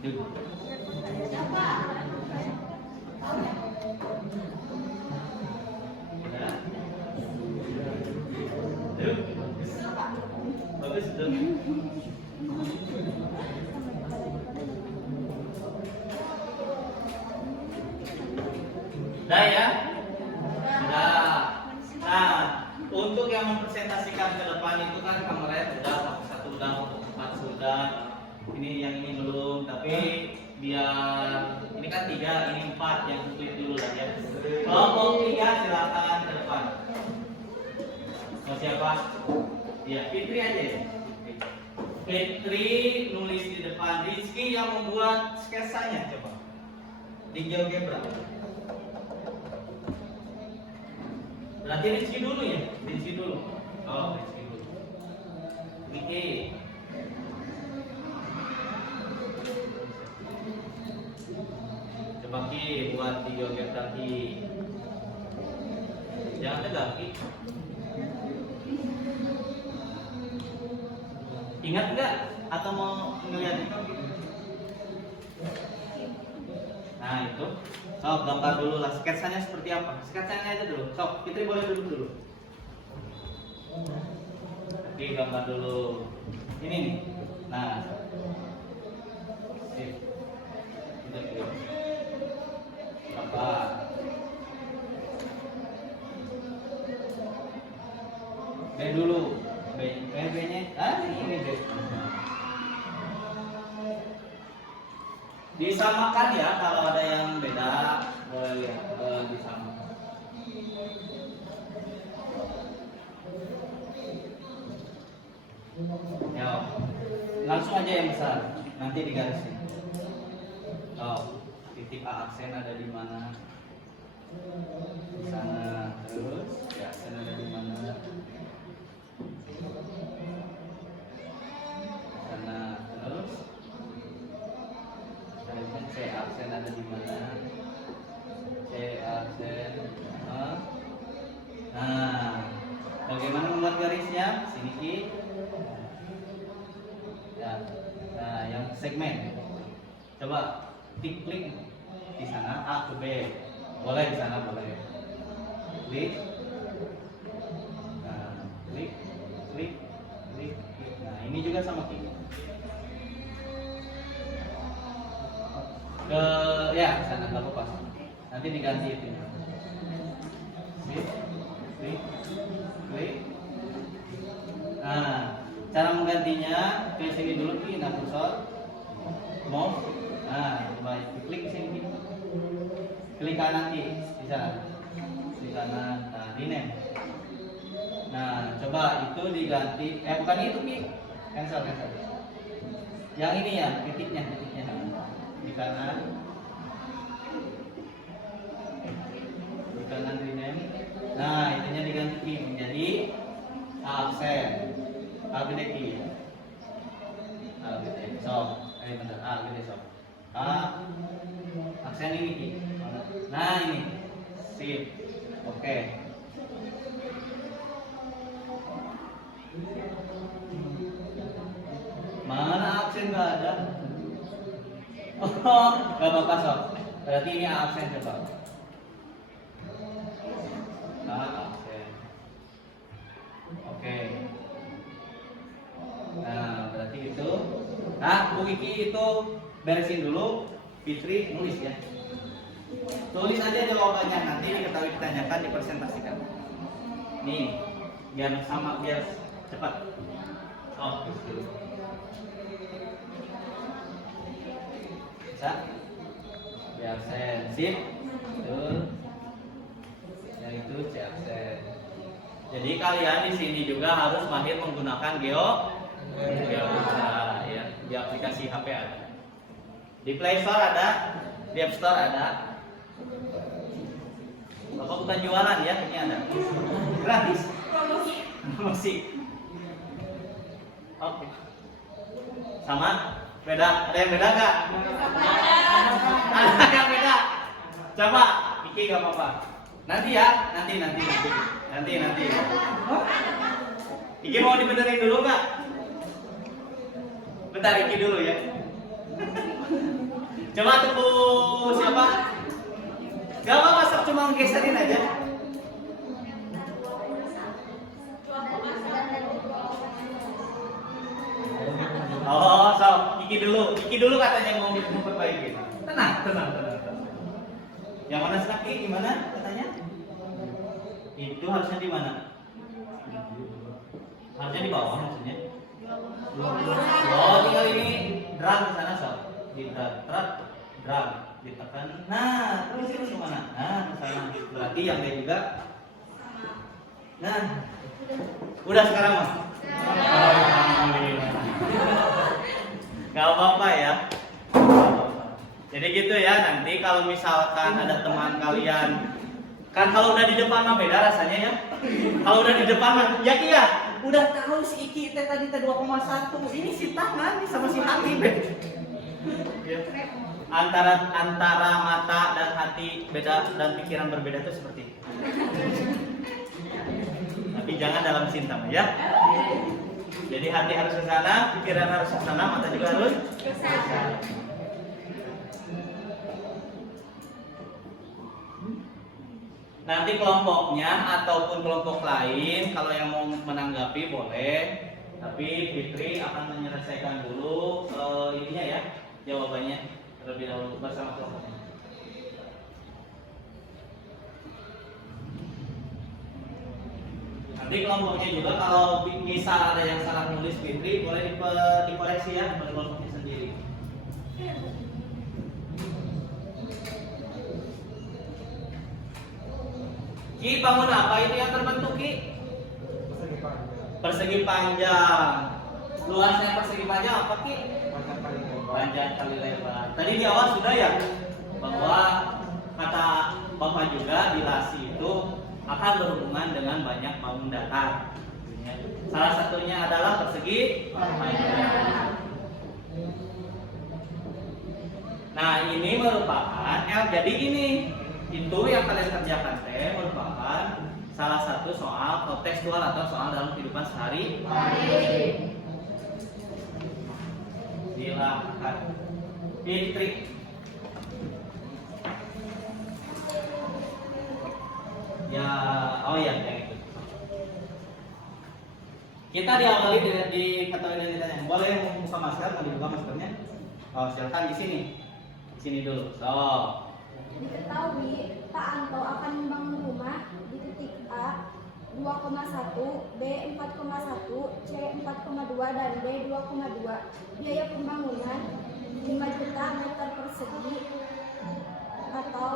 Duduk. Udah. Duduk. Bagus duduk. Udah ya? Udah. Nah, untuk yang mempresentasikan ke depan itu kan kemarin sudah satu udah, empat sudah. Ini yang ini belum, tapi biar ini kan 3, ini 4 yang split dulu lah ya. Kelompok 3 silakan ke depan. Mau siapa? Ya, Fitri aja ya. Fitri nulis di depan. Rizky yang membuat sketsanya coba. Di GeoGebra. Berarti Rizky dulu ya? Rizky dulu. Oh, Rizky dulu. Rizky. Coba Ki buat di GeoGebra Ki. Jangan tegang Ki. Ingat nggak? Atau mau ngeliat itu? Nah itu. Sok gambar dulu lah. Sketsanya seperti apa? Sketsanya aja dulu. Sok Fitri boleh duduk dulu. Oke gambar dulu. Ini nih. Nah. Sip. Duduk dulu. Gambar. B dulu. B-nya. Ah ini B. Disamakan ya, kalau ada yang beda boleh lihat, disamakan. Ya, langsung aja yang besar, nanti digarisin. Oh, titik A aksen ada di mana? Di sana, terus ya aksen ada di mana? Sana, terus. C aksen ada di mana? C aksen. Nah, bagaimana membuat garisnya sini Ki. Ya. Nah, yang segmen. Coba klik di sana A ke B. Boleh di sana boleh. Klik. Nah, klik. Nah, ini juga sama Ki. Ke ya sana nggak apa-apa. Nanti diganti itu. Klik. Nah, cara menggantinya ke sini dulu Ki, nah kursor. Mau. Nah, coba klik sini Ki. Klik kanan Ki, di sana. Klik kanan. Nah, rename. Nah, coba itu diganti. Bukan itu Ki. Cancel. Yang ini ya, titiknya. Di kanan. Di kanan rename. Nah, itunya diganti Ki menjadi aksen. Gede Ki. Gede. Bentar. Gede sob. Aksen ini Ki. Nah, ini. Sip. Oke. Mana aksen nggak ada? Oh, nggak apa-apa sob. Berarti ini aksen coba. Aksen. Oke. Nah, berarti itu. Nah, Bu Kiki itu beresin dulu. Fitri nulis ya. Tulis aja jawabannya, nanti diketahui ditanyakan dipresentasikan. Nih, biar sama, biar cepat. Oh, gitu. Bisa? Biar sensif. Betul. Yang itu C-aksen. Jadi kalian di sini juga harus mahir menggunakan GeoGebra ya. Di aplikasi HP ada. Di Play Store ada, di App Store ada. Bapak bukan jualan ya, ini ada. Gratis. Promosi. Oke. Sama? Beda? Ada yang beda nggak? Ada yang beda. Coba, Kiki nggak apa-apa. Nanti ya, nanti. Kiki mau dibenerin dulu nggak? Bentar, Kiki dulu ya. Coba tunggu siapa? Gak apa-apa, sok cuma geserin aja. Oh, sok Kiki dulu katanya mau memperbaiki. Tenang. Yang mana Snaki? Gimana katanya? Itu harusnya di mana? Harusnya di bawah maksudnya. Oh, tinggal ini drag ke sana sok. Di drag, ditekan. Nah, terus kemana? Nah, ke sana. Berarti yang dia juga. Nah, udah sekarang mah. Gak apa-apa ya. Jadi gitu ya, nanti kalau misalkan ada teman kalian, kan kalau udah di depan mah beda rasanya ya. Kalau udah di depan mah, ya iya, udah tahu si Iki tadi 2,1. Ini si tangan nih sama si hati beda. Antara mata dan hati beda dan pikiran berbeda itu seperti itu. Tapi jangan dalam cinta ya. Jadi hati harus ke sana, pikiran harus ke sana, mata juga harus ke sana. Nanti kelompoknya ataupun kelompok lain kalau yang mau menanggapi boleh, tapi Fitri akan menyelesaikan dulu ininya ya, jawabannya terlebih dahulu bersama kelompoknya. Nanti kelompoknya juga kalau misal ada yang salah nulis Fitri boleh dikoreksi ya oleh kelompoknya sendiri. Ki, bangun apa itu yang terbentuk Ki? Persegi panjang. Luasnya persegi panjang apa Ki? Panjang kali lebar. Tadi di awal sudah ya bahwa kata Bapak juga dilasi itu akan berhubungan dengan banyak bangun datar. Salah satunya adalah persegi panjang. Nah, ini merupakan jadi ini itu yang kalian kerjakan merupakan salah satu soal kontekstual atau soal dalam kehidupan sehari. Silakan. Fitri. Ya, oh ya, yang itu. Kita diawali di kategori yang ditanya. Boleh membuka masker, mau dibuka maskernya? Oh, silakan di sini. Di sini dulu. So. Diketahui Pak Anto akan membangun rumah di titik A 2,1, B 4,1, C 4,2 dan D 2,2. Biaya pembangunan 5 juta meter persegi atau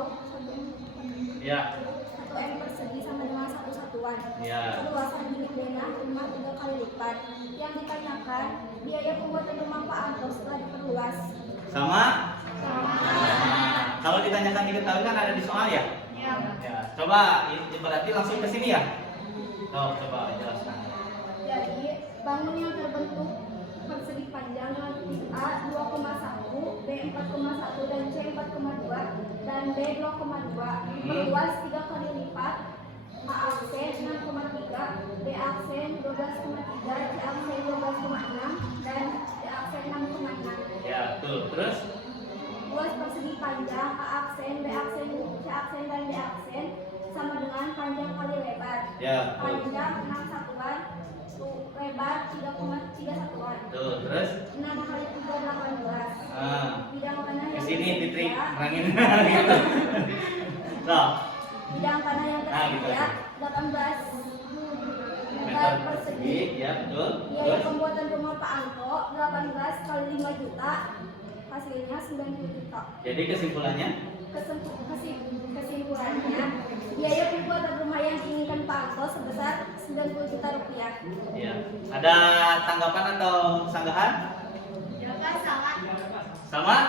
Ya. 1 M persegi sama dengan 1 satuan. Ya. Perluasan bilik denah rumah 3 kali lipat. Yang ditanyakan biaya pembuatan rumah Pak Anto setelah diperluas. Sama? Kalau ditanyakan diketahui kan ada di soal ya? Ya. Ya. Coba berarti langsung ke sini ya? Oh, coba jelaskan. Jadi bangun yang terbentuk persegi panjang dengan titik A 2,1, B 4,1 dan C 4,2 dan D 2,2 perluas 3 kali lipat. A aksen 6,3, B aksen 12,3, C aksen 12,6 dan D aksen 6,6. Ya, betul. Terus? Luas persegi panjang A aksen, B aksen, C aksen dan D aksen sama dengan panjang kali lebar. Ya, betul. Panjang 6 satuan, lebar 3,3 satuan. Tuh, terus? 6 kali 3 18. Bidang tanah Ke yang sini Fitri, tersedia, terangin gitu. Loh, bidang tanah yang Nah, gitu. tersedia 18 meter persegi. Ya, betul. Biaya Terus? pembuatan rumah Pak Anto 18 kali 5 juta, hasilnya 90 juta. Jadi kesimpulannya? Kesimpulannya, biaya pembuatan rumah yang diinginkan Pak Anto sebesar 90 juta rupiah. Ya. Ada tanggapan atau sanggahan? Sama?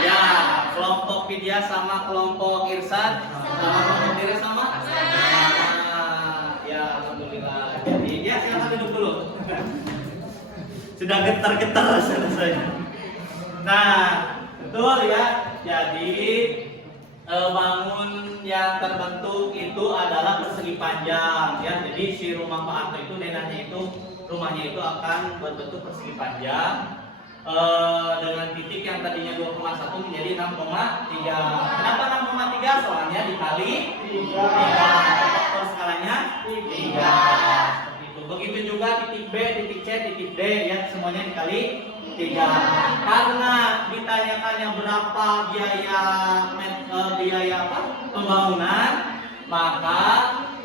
Ya, kelompok Vidya sama kelompok Irsan sama kelompok Diri sama? Ya, alhamdulillah. Jadi, ya silakan duduk dulu. Sudah getar-getar rasanya. Nah, betul ya. Jadi bangun yang terbentuk itu adalah persegi panjang ya. Jadi si rumah Pak Anto itu denahnya itu rumahnya itu akan berbentuk persegi panjang dengan titik yang tadinya 2,1 menjadi 6,3. Kenapa 6,3? Soalnya dikali 3. Faktor skalanya 3. Seperti itu. Begitu juga titik B, titik C, titik D ya, semuanya dikali 3. Karena ditanyakannya berapa biaya pembangunan, maka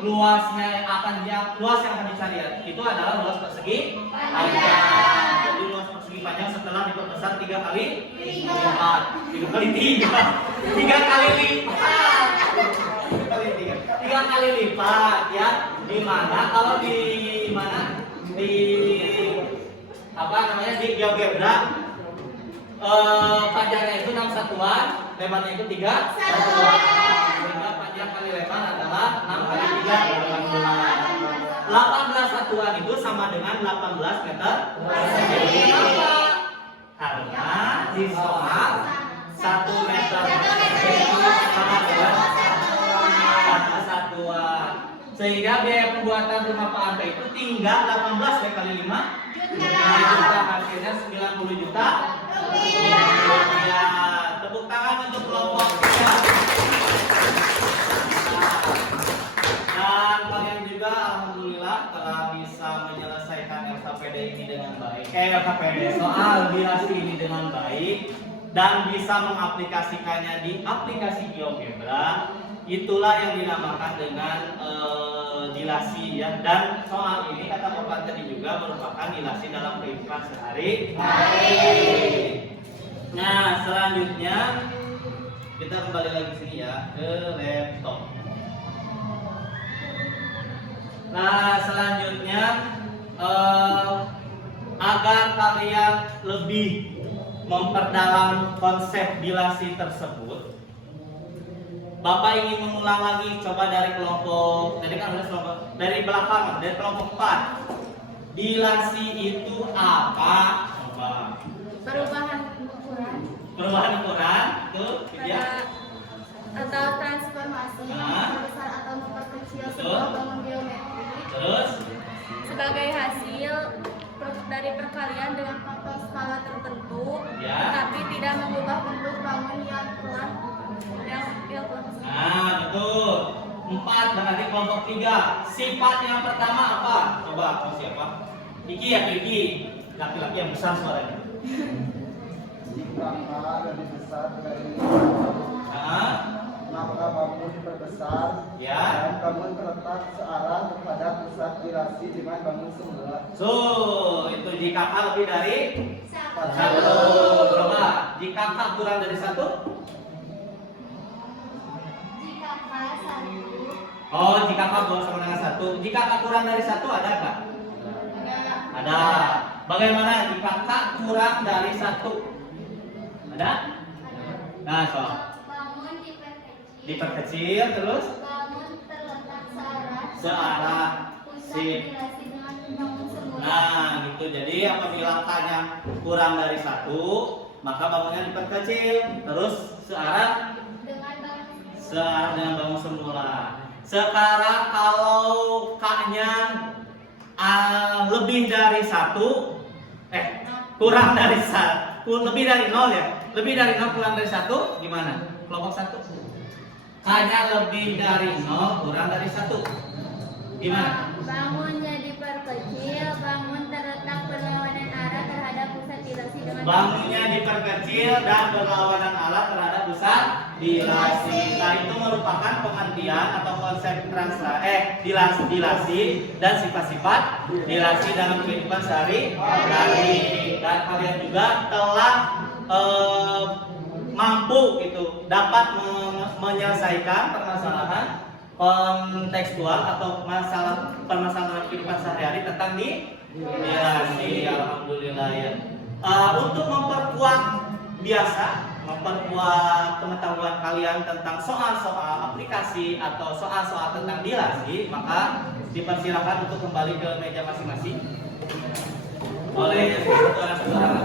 luas yang akan dicari itu adalah luas persegi panjang. Jadi luas persegi panjang setelah diperbesar 3 kali lipat. 3 kali 3 kali lipat ya. Di mana kalau di di GeoGebra panjangnya itu 6 satuan, lebarnya itu 3 satuan. Sehingga panjang kali lebar adalah 6 kali 3 18 satuan itu sama dengan 18 meter persegi. Kenapa? Karena di soal 1 meter persegi sama dengan 1 satuan. Sehingga biaya pembuatan rumah Pak Anto itu tinggal 18 kali 5 juta, hasilnya 90 juta. Ya, tepuk tangan untuk kelompok kita. Dan kalian juga alhamdulillah telah bisa menyelesaikan LKPD ini dengan baik. LKPD soal bilasi ini dengan baik dan bisa mengaplikasikannya di aplikasi GeoGebra. Itulah yang dinamakan dengan dilasi ya. Dan soal ini kata Bapak tadi juga merupakan dilasi dalam kehidupan sehari-hari. Nah, selanjutnya kita kembali lagi sini ya ke laptop. Nah, selanjutnya agar kalian lebih memperdalam konsep dilasi tersebut, Bapak ingin mengulang lagi, coba dari kelompok, tadi kan udah kelompok, dari belakang, dari kelompok 4. Dilasi itu apa? Coba. Perubahan ukuran Perubahan ukuran, tuh, ya. atau transformasi yang Nah. memperbesar atau memperkecil Betul. sebuah bangun geometri Terus sebagai hasil dari perkalian dengan faktor skala tertentu, Ya. tapi tidak mengubah bentuk bangun yang telah. nah betul. 4 berarti kelompok 3. Sifat yang pertama apa? Coba kamu siapa? Iki ya Iki. Laki-laki yang besar suaranya. Jika A lebih besar dari Nah, maka bangun diperbesar ya. dan bangun terletak searah kepada pusat dilasi dengan bangun semula. So, itu jika K lebih dari Satu. 1. Coba, jika K kurang dari 1? Jika K 1, Oh, jika K sama dengan 1. Jika K kurang dari 1 ada nggak? Ada. Bagaimana jika K kurang dari 1? Ada? Nah, so. bangun Diperkecil terus bangun terletak searah searah. pusat Sip. dilasi dengan bangun semula. Nah, gitu. Jadi apabila K-nya kurang dari 1, maka bangunnya diperkecil. Terus searah Dengan bangun dengan bangun semula. Sekarang kalau K-nya lebih dari 1, kurang dari 1, lebih dari 0 ya. Lebih dari 0 kurang dari 1 gimana? Kelompok 1. K-nya lebih dari 0 kurang dari 1. Gimana? Bangunnya diperkecil, bangun terletak berlawanan arah terhadap pusat dilasi dengan Bangunnya diperkecil dan berlawanan arah terhadap pusat dilasi. Nah, itu merupakan pengertian atau konsep dilasi dan sifat-sifat dilasi dalam kehidupan sehari-hari. Dan kalian juga telah mampu gitu dapat menyelesaikan permasalahan kontekstual atau permasalahan kehidupan sehari-hari tentang dilasi. Alhamdulillah ya. Untuk memperkuat pengetahuan kalian tentang soal-soal aplikasi atau soal-soal tentang dilasi, maka dipersilakan untuk kembali ke meja masing-masing oleh saudara-saudara.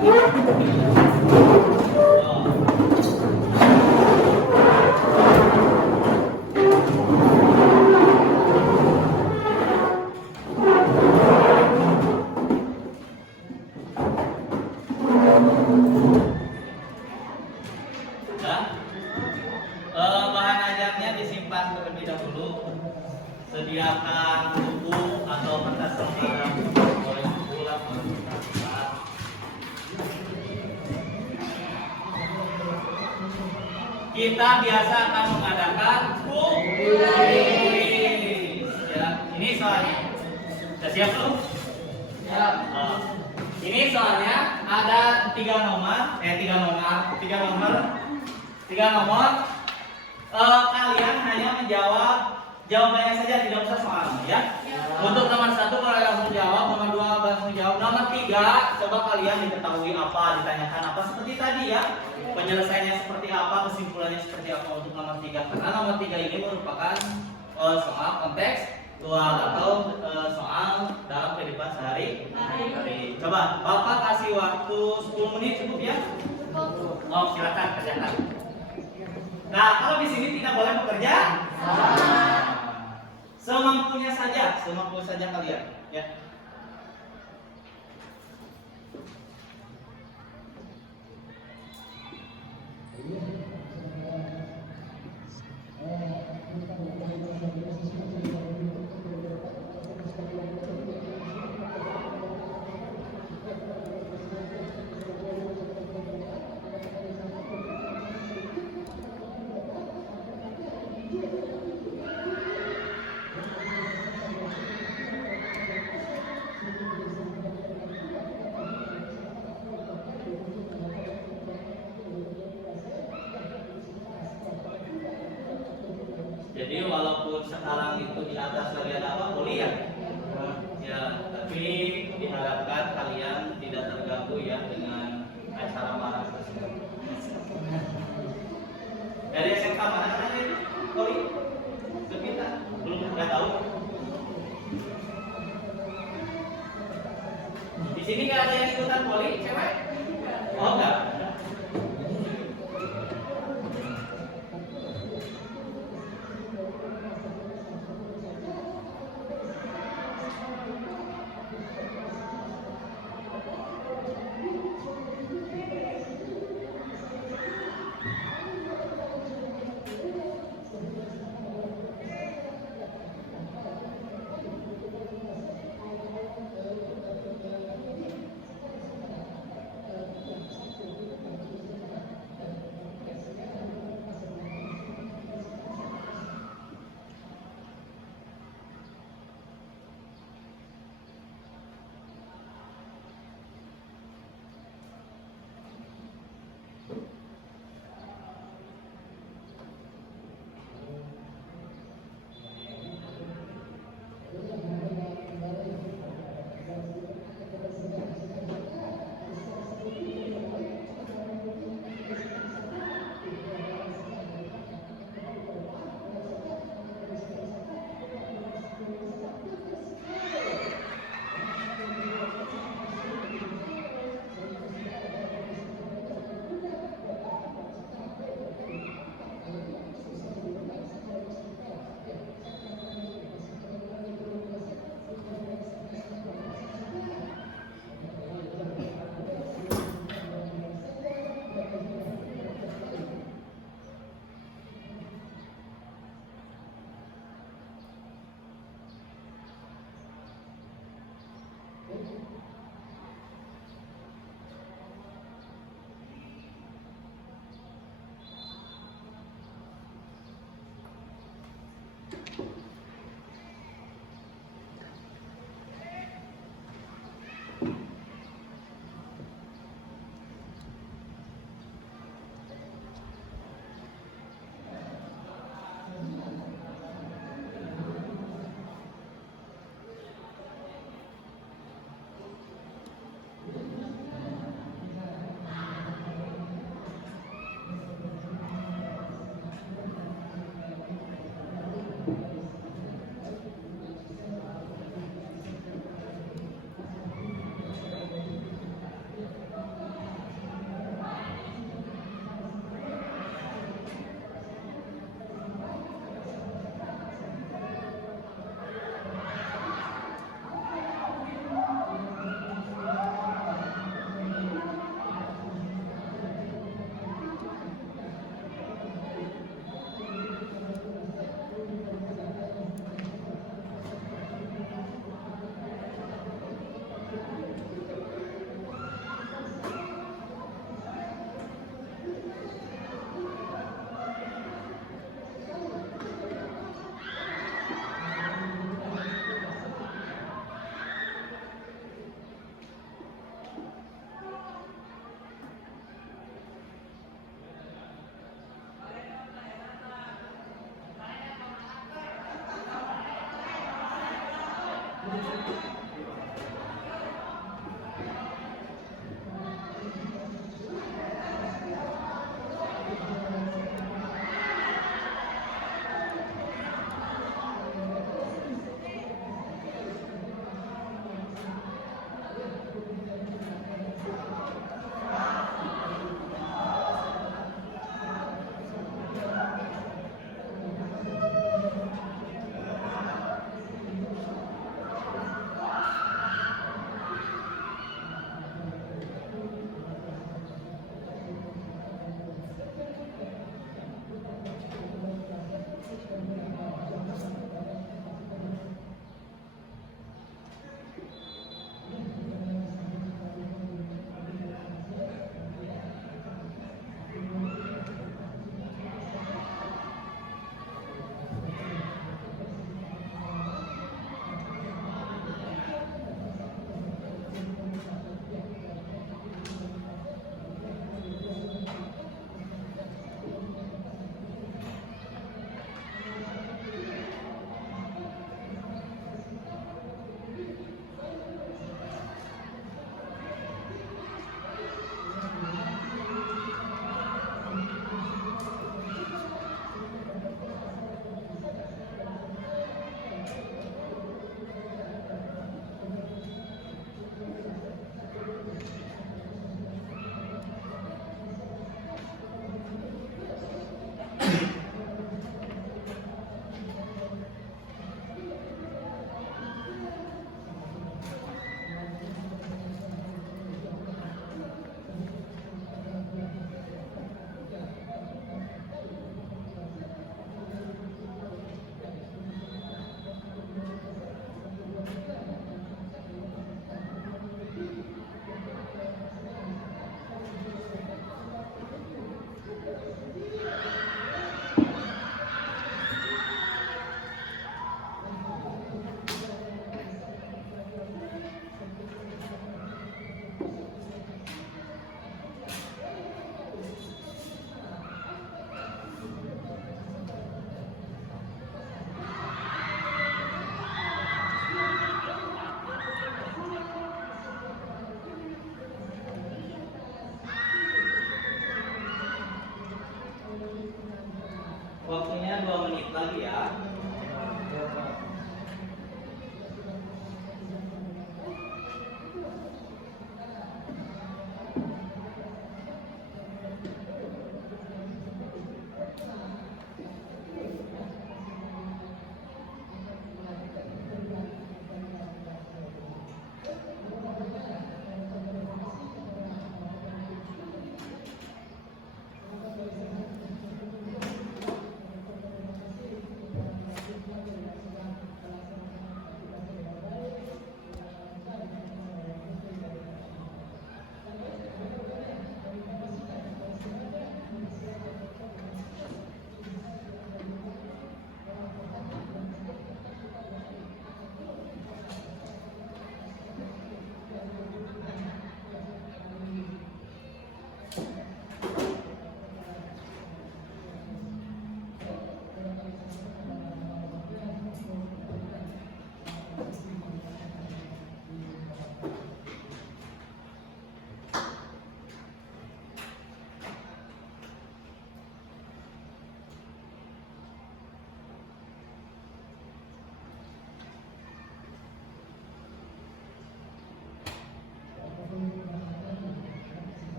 Bahan ajarnya disimpan terlebih dahulu. Sediakan buku atau kertas lembaga oleh buku lama. Kita biasa akan mengadakan kuis. Ya, ini soalnya. Sudah siap belum? Ya. Ini soalnya ada 3 nomor. Kalian hanya menjawab jawabannya saja, tidak usah soalnya ya. Untuk nomor 1 kalian langsung jawab, nomor 2 langsung jawab, nomor 3 coba kalian diketahui apa, ditanyakan apa seperti tadi ya. Penyelesaiannya seperti apa, kesimpulannya seperti apa untuk nomor 3. Karena nomor 3 ini merupakan soal kontekstual atau soal dalam kehidupan sehari-hari. Coba Bapak kasih waktu 10 menit cukup ya? Oh, silakan kerjakan. Nah, kalau di sini tidak boleh bekerja semampunya saja kalian, ya. Jadi walaupun sekarang itu di atas lagi ada apa kuliah, ya, tapi diharapkan kalian tidak terganggu ya dengan acara marah tersebut. Dari SMK mana ini? Poli? Kita belum nggak tahu. Di sini nggak ada yang ikutan poli, cewek? Oh enggak.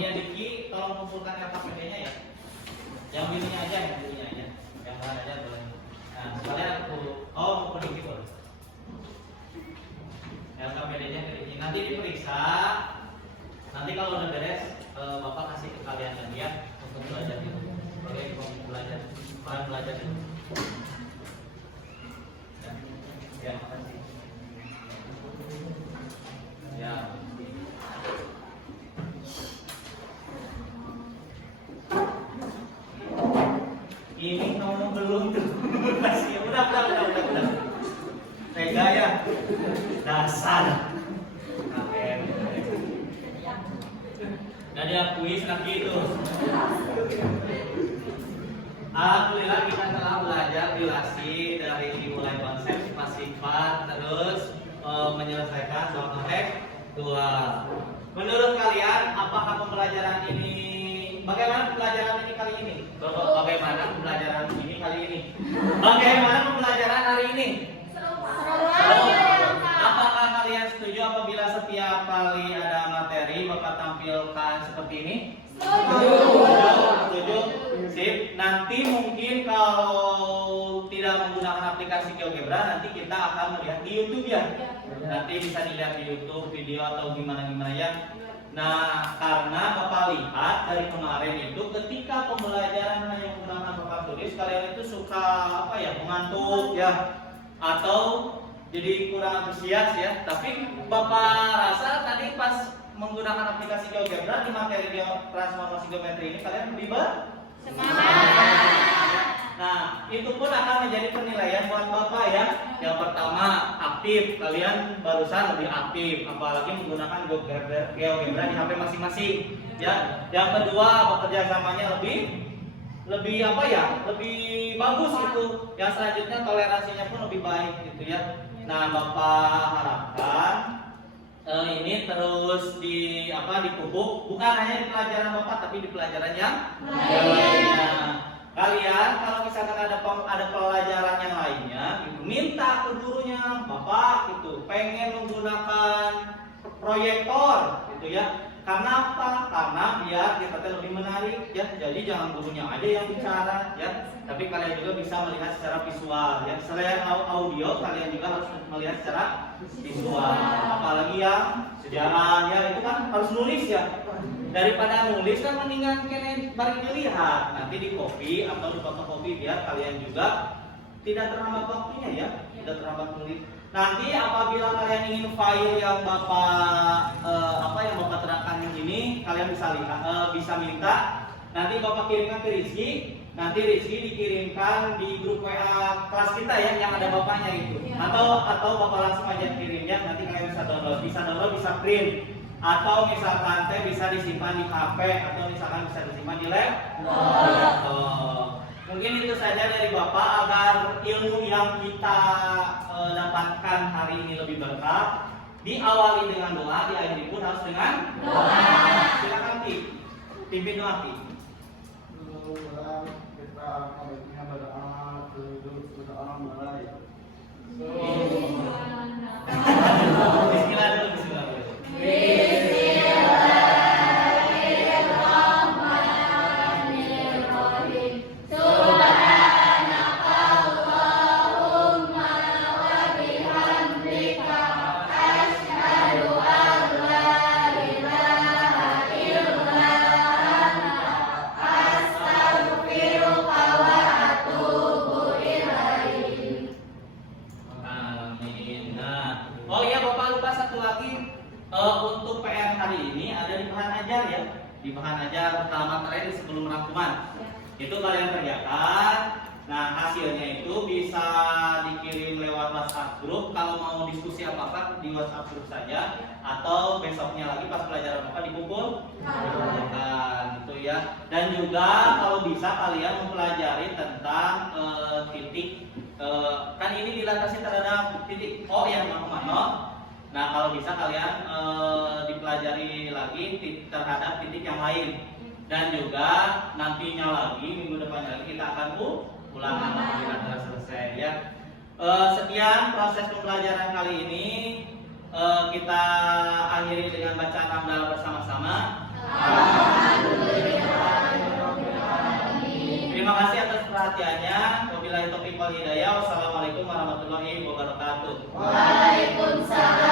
Iya Diki, tolong kumpulkan LKPD-nya ya. Yang bilinya aja, yang bilinya aja. Yang bahan aja boleh. Nah, sekalian aku mau Diki boleh. LKPD-nya ke Diki. Nanti diperiksa. Nanti kalau udah beres, Bapak kasih ke kalian dan dia untuk belajar dulu. Oke, belajar. Kalian belajar dulu. Ya, makasih. Ya. Ini kamu belum tuh. Masih udah. Tega ya. Dasar. Nah, diakui lagi itu. Alhamdulillah kita telah belajar relasi dari mulai konsep sifat-sifat terus menyelesaikan soal konteks 2. Menurut kalian apakah pembelajaran ini bagaimana pembelajaran ini kali ini? Bagaimana pembelajaran ini kali ini? Bagaimana pembelajaran hari ini? Apakah kalian setuju apabila setiap kali ada materi Bapak tampilkan seperti ini? Setuju? Sip. Nanti mungkin kalau tidak menggunakan aplikasi GeoGebra, nanti kita akan melihat di YouTube ya. Nanti bisa dilihat di YouTube video atau gimana ya. Nah, karena Bapak lihat dari kemarin itu ketika pembelajaran hanya menggunakan papan tulis, kalian itu suka mengantuk ya, atau jadi kurang antusias ya. Tapi Bapak rasa tadi pas menggunakan aplikasi GeoGebra di materi transformasi geometri ini kalian lebih semangat. Nah, itu pun akan menjadi penilaian buat Bapak ya. Yang pertama, aktif. Kalian barusan lebih aktif, apalagi menggunakan GeoGebra di HP masing-masing ya. Yang kedua, bekerja samanya lebih bagus gitu. Yang selanjutnya toleransinya pun lebih baik gitu ya. Nah, Bapak harapkan ini terus dipupuk bukan hanya di pelajaran Bapak tapi di pelajaran yang lainnya. Kalian kalau misalkan ada pelajaran yang lainnya gitu, minta ke gurunya, Bapak gitu pengen menggunakan proyektor gitu ya. Karena apa? Karena biar kita lebih menarik ya. Jadi jangan gurunya aja yang bicara ya, tapi kalian juga bisa melihat secara visual ya. Selain audio, kalian juga harus melihat secara visual. Apalagi yang sejarah ya, itu kan harus nulis ya. Daripada nulis kan mendingan kalian baru dilihat, nanti di copy atau di fotokopi biar kalian juga tidak terhambat waktunya ya, tidak terhambat nulis. Nanti apabila kalian ingin file yang Bapak terangkan ini, kalian bisa minta. Nanti Bapak kirimkan ke Rizky. Nanti Rizky dikirimkan di grup WA kelas kita ya, yang ada Bapaknya itu. Atau Bapak langsung aja kirimnya. Nanti kalian bisa download, bisa print. Atau misalkan bisa disimpan di HP atau misalkan bisa disimpan di laptop. Mungkin itu saja dari Bapak agar ilmu yang kita dapatkan hari ini lebih berkah. Diawali dengan doa, diakhiri pun harus dengan doa. Silakan Ki, pimpin doa Ki. Bismillah dulu, bismillah dulu. Untuk PR hari ini ada di bahan ajar ya, di bahan ajar pertama terakhir sebelum rangkuman. Itu kalian kerjakan. Nah, hasilnya itu bisa dikirim lewat WhatsApp grup. Kalau mau diskusi apa-apa di WhatsApp grup saja, atau besoknya lagi pas pelajaran apa dikumpulkan gitu ya. Dan juga kalau bisa kalian mempelajari tentang titik kan ini dilatasi terhadap titik O yang mana. Nah, kalau bisa kalian dipelajari lagi terhadap titik yang lain. Dan juga nantinya lagi, minggu depan lagi kita akan ulangan apabila telah selesai ya. Sekian proses pembelajaran kali ini. Kita akhiri dengan bacaan hamdalah bersama-sama. Terima kasih atas perhatiannya. Wabillahi taufiq wal hidayah. Wassalamualaikum warahmatullahi wabarakatuh. Waalaikumsalam.